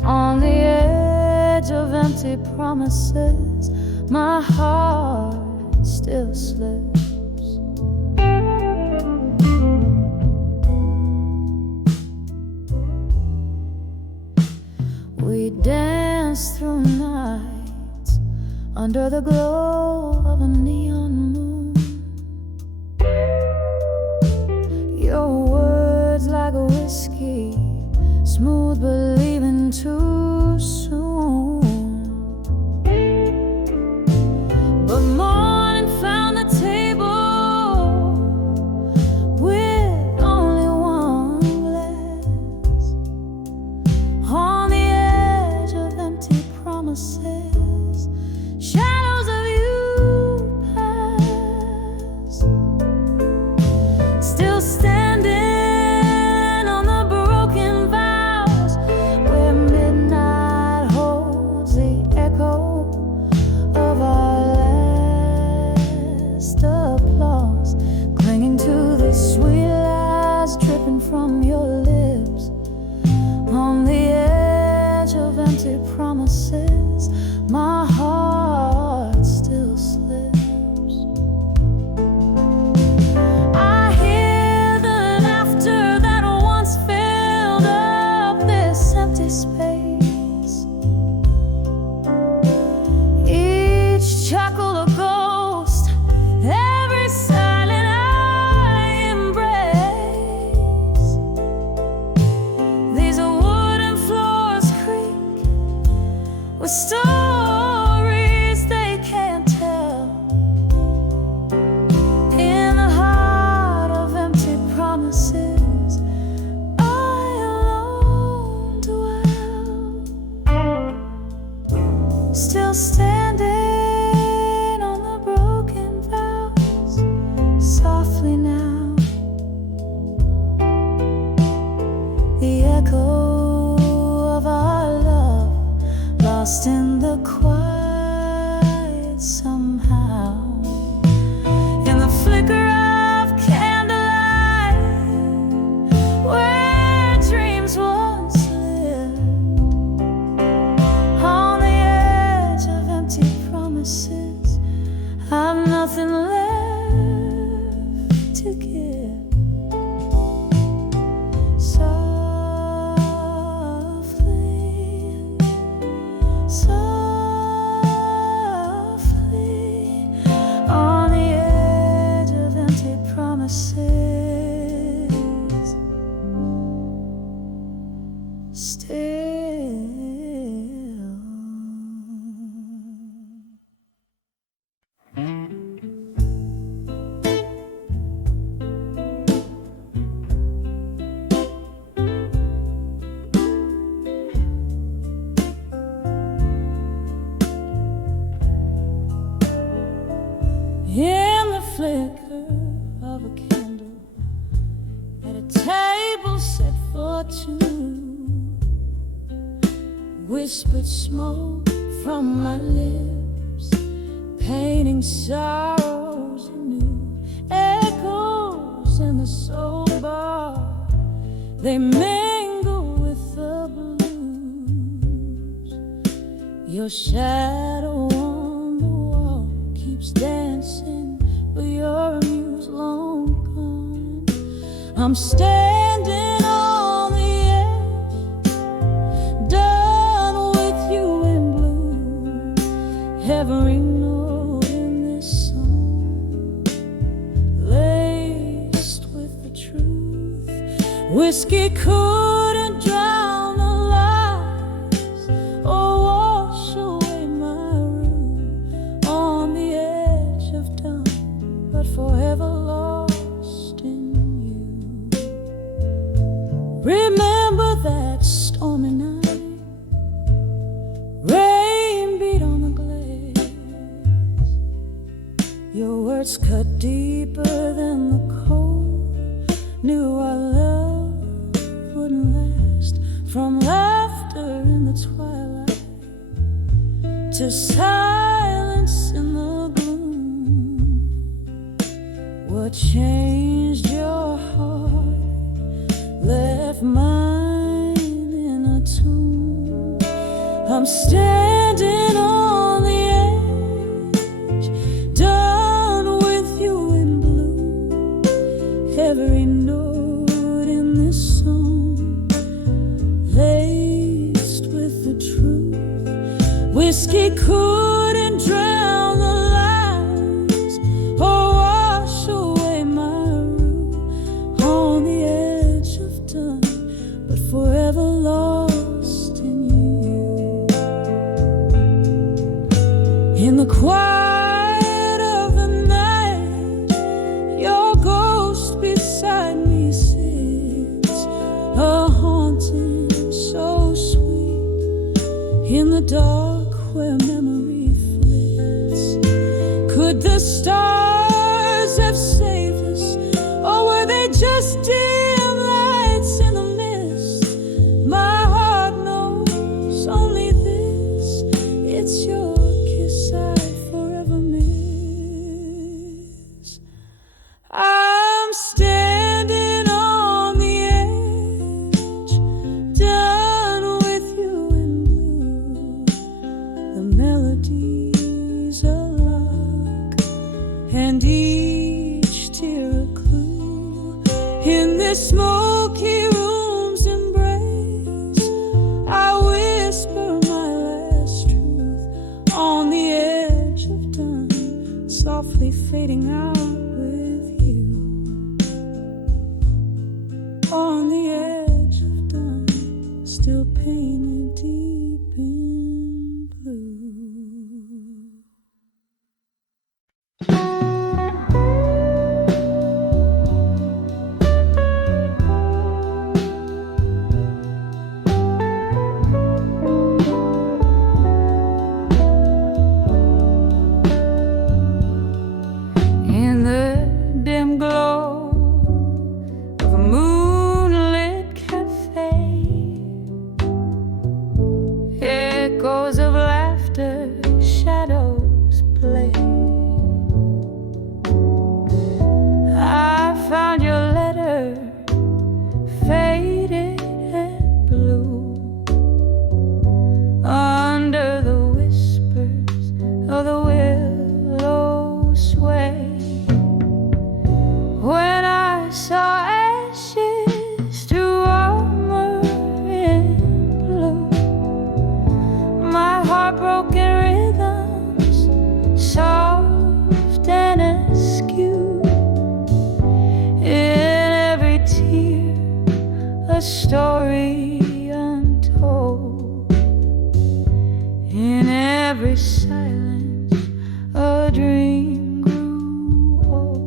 On the edge of empty promises, my heart still slips. We dance through nights under the glow of a neon moon, smooth but leaving too soon. But morning found the table with only one glass, on the edge of empty promises, shadows of you pass, still standing on the broken vows, where midnight holds the echo of our last applause, clinging to the sweet lies dripping from your lips, on the edge of empty promises, my heart still slips. I hear the laughter that once filled up this empty space, each chuckle a ghost, every silent I embrace. These wooden floors creak with stories they can't tell, in the heart of empty promises I alone dwell, still standing on the broken vows, softly now, the echo of our love lost in the quiet somehow, in the flicker of candlelight, where dreams once lived, on the edge of empty promises, I've nothing left to give. Softly, softly, on the edge of empty promises, still. In the flicker of a candle at a table set for two, whispered smoke from my lips, painting sorrows anew, echoes in the soul bar, they mingle with the blues. Your shadow on the wall keeps dancing, but your muse long gone. I'm standing on the edge, done with you in blue. Every note in this song laced with the truth. Whiskey couldn't drown the lies or wash away my rue, on the edge of dawn, but forever lost in you. Remember that stormy night, rain beat on the glass, your words cut deeper than the cold, knew our love wouldn't last, from laughter in the twilight to silence in the gloom. What changed your heart left mine in a tomb. I'm standing on the edge, done with you in blue. Every note in this song laced with the truth. Whiskey couldn't drown the lies or wash away my rue, on the edge of dawn, but forever lost In the quiet of the night, your ghost beside me sits, a haunting so sweet. In the dark where memory flits, could the stars have saved us, or were they just dim lights in the mist? My heart knows only this: it's your kiss I forever miss. I'm standing on the edge, done with you in blue. The melodies a lock, and each tear a clue. In this smoky room's embrace, I whisper my last truth on the edge of dawn, softly fading out with you. On the edge of dawn, still painted deep in blue. In the dim glow of a moonlit cafe, echoes of laughter, shadows play. I found your letter, faded and blue, under the whispers of the willow sway. When I saw ashes to armor in blue, my heartbroken rhythms, soft and askew. In every tear, a story untold. In every silence, a dream grew old.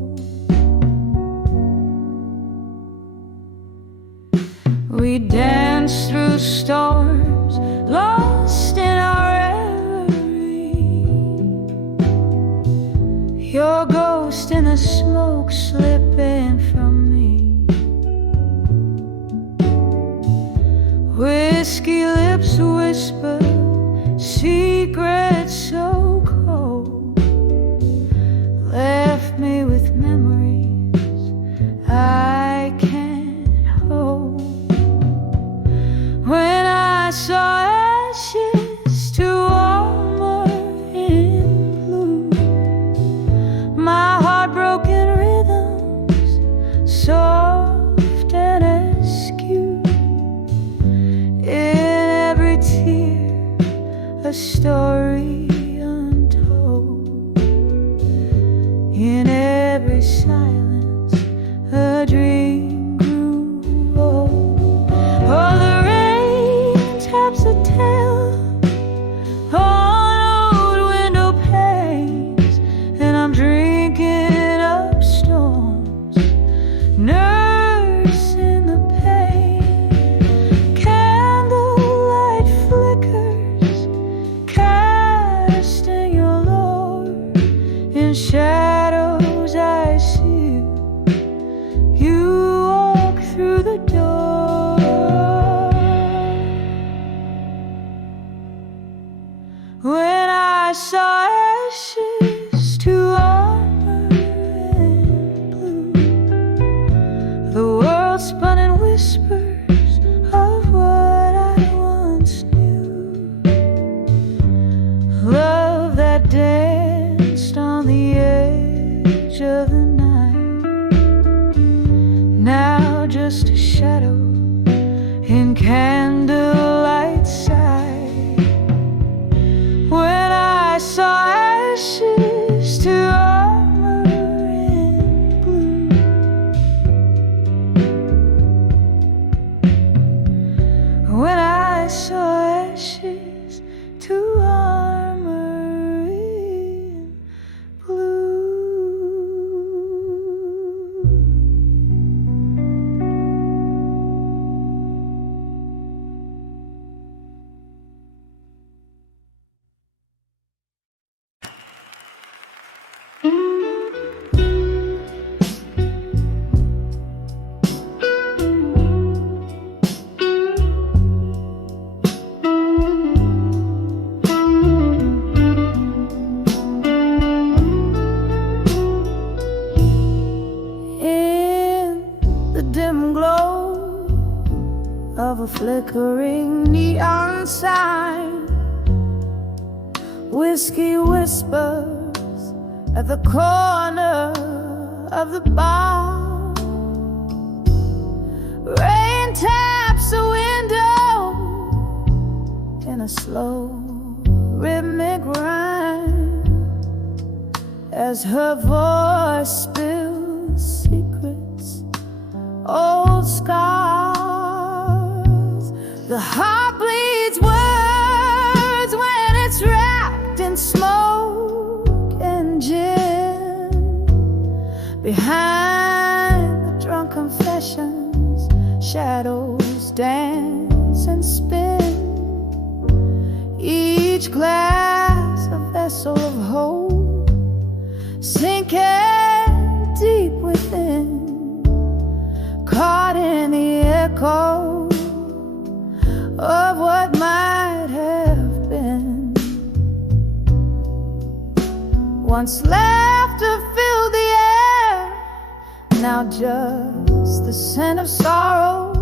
We danced through storms, lost in our reverie. Your ghost in the smoke slipping from me. Whiskey lips whisper secrets so cold, left me with memories I can't hold. When I saw ashes to armor in blue, my heartbroken rhythms, soft and askew. In every tear, a story untold. In every silence, a dream grew old. Oh, the rain taps a tale on old window panes, and I'm drinking up storms, nursing the pain. Candlelight flickers, casting your lore. In shadows I see you. You walk through the door. When I saw ashes to armor in blue, the world spun in whispers of what I once knew. Love that danced on the edge of the night, now just a shadow in candlelight sight. When I saw ashes flickering neon sign, whiskey whispers at the corner of the bar. Rain taps a window in a slow rhythmic rhyme as her voice spills secrets, old scars. The heart bleeds words when it's wrapped in smoke and gin. Behind the drunk confessions, shadows dance and spin. Each glass a vessel of hope, sinking deep within, caught in the echo of what might have been. Once laughter filled the air, now just the scent of sorrow.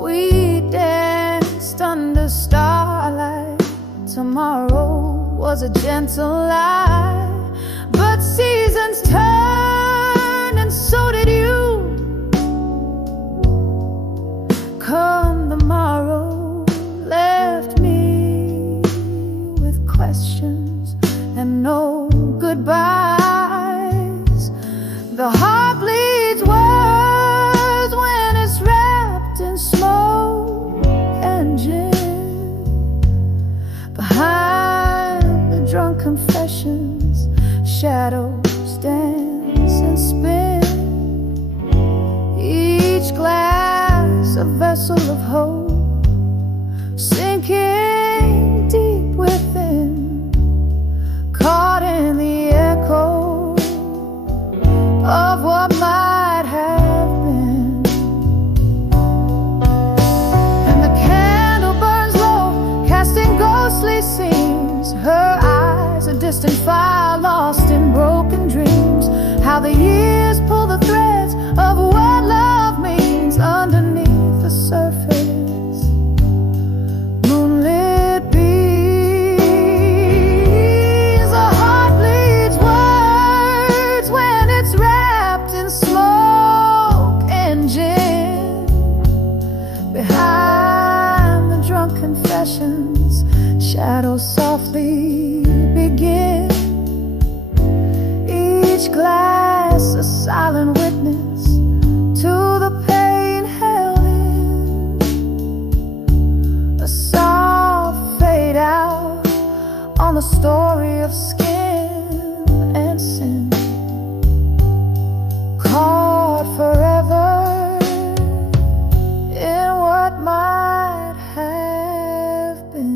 We danced under starlight. Tomorrow was a gentle lie, but seasons turned and so did you. Come the morrow left me with questions and no goodbyes. The heart bleeds words when it's wrapped in smoke and gin. Behind the drunk confessions, shadows dance and spin. Each glass a vessel of hope, sinking deep within, caught in the echo of what might have been. And the candle burns low, casting ghostly scenes. Her eyes a distant fire, lost in broken dreams. How the years pull the threads of what love means underneath the surface. Moonlit beams. The heart bleeds words when it's wrapped in smoke and gin. Behind the drunk confessions, shadows softly begin. Each glass a silent witness to the pain held in. A soft fade out on the story of skin and sin, caught forever in what might have been.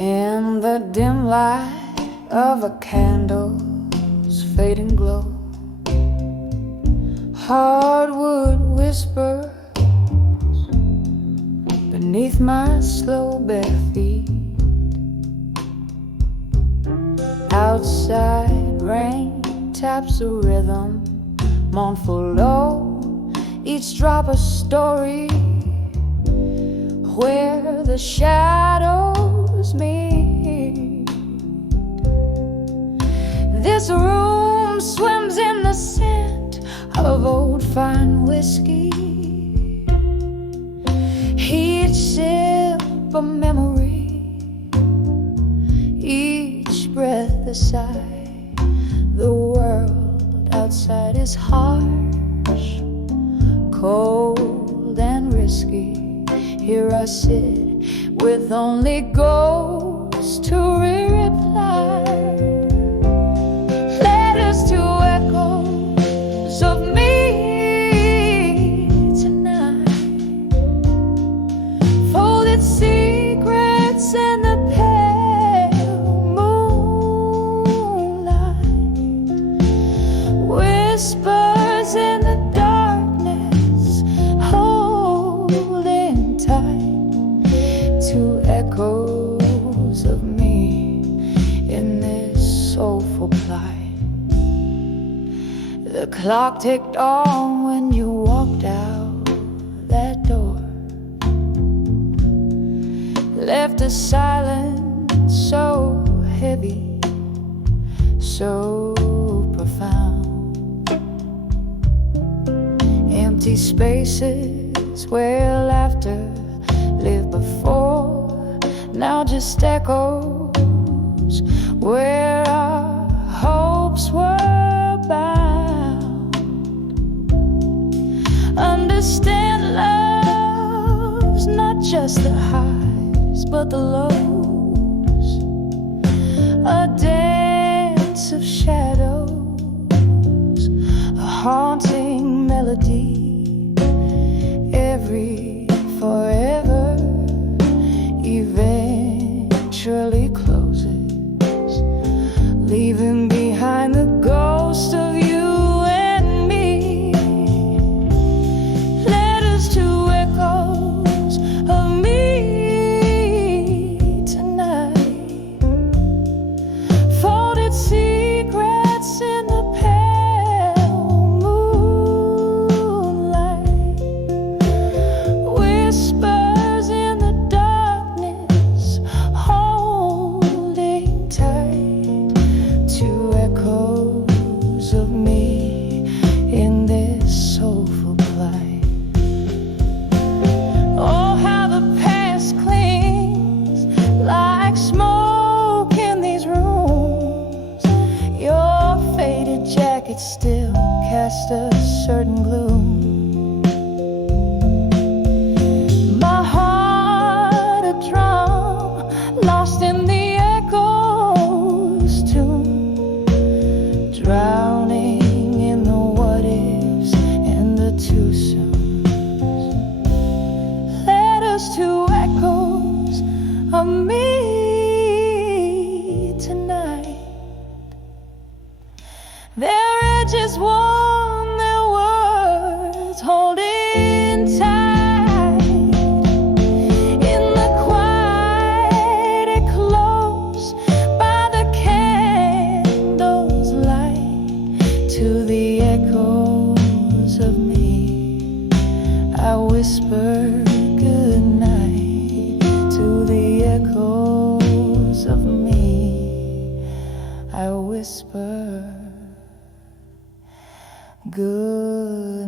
In the dim light of a candle's fading glow, hardwood whispers beneath my slow bare feet. Outside rain taps a rhythm, mournful low, each drop a story, where the shadows meet. This room swims in the scent of old fine whiskey, each sip a memory, each breath a sigh. The world outside is harsh, cold and risky. Here I sit with only ghosts to reply, letters to echoes of me tonight, folded secrets in the past. whispers in the darkness, holding tight to echoes of me in this soulful plight. The clock ticked on when you walked out that door, left a silence so heavy, so profound. Empty spaces where laughter lived before, now just echoes where our hopes were bound. Understand love's not just the highs but the lows, a dance of shadows, a haunting melody, every forever eventually closes, leaving behind the ghost of you and me. Letters to echoes of me tonight, folded secrets in the pale moonlight, whispers in the darkness, holding tight to echoes of me in this soulful plight. Oh, how the past clings like smoke in these rooms. Your faded jacket still casts a certain gloom. My heart a drum, lost in the echoes tune, drowning in the what ifs and the too soons. Letters to echoes of me tonight. Their edges warm, their words holding tight. In the quiet, close by the candle's light, to the echoes of me, I whisper good night. To the echoes of me, I whisper good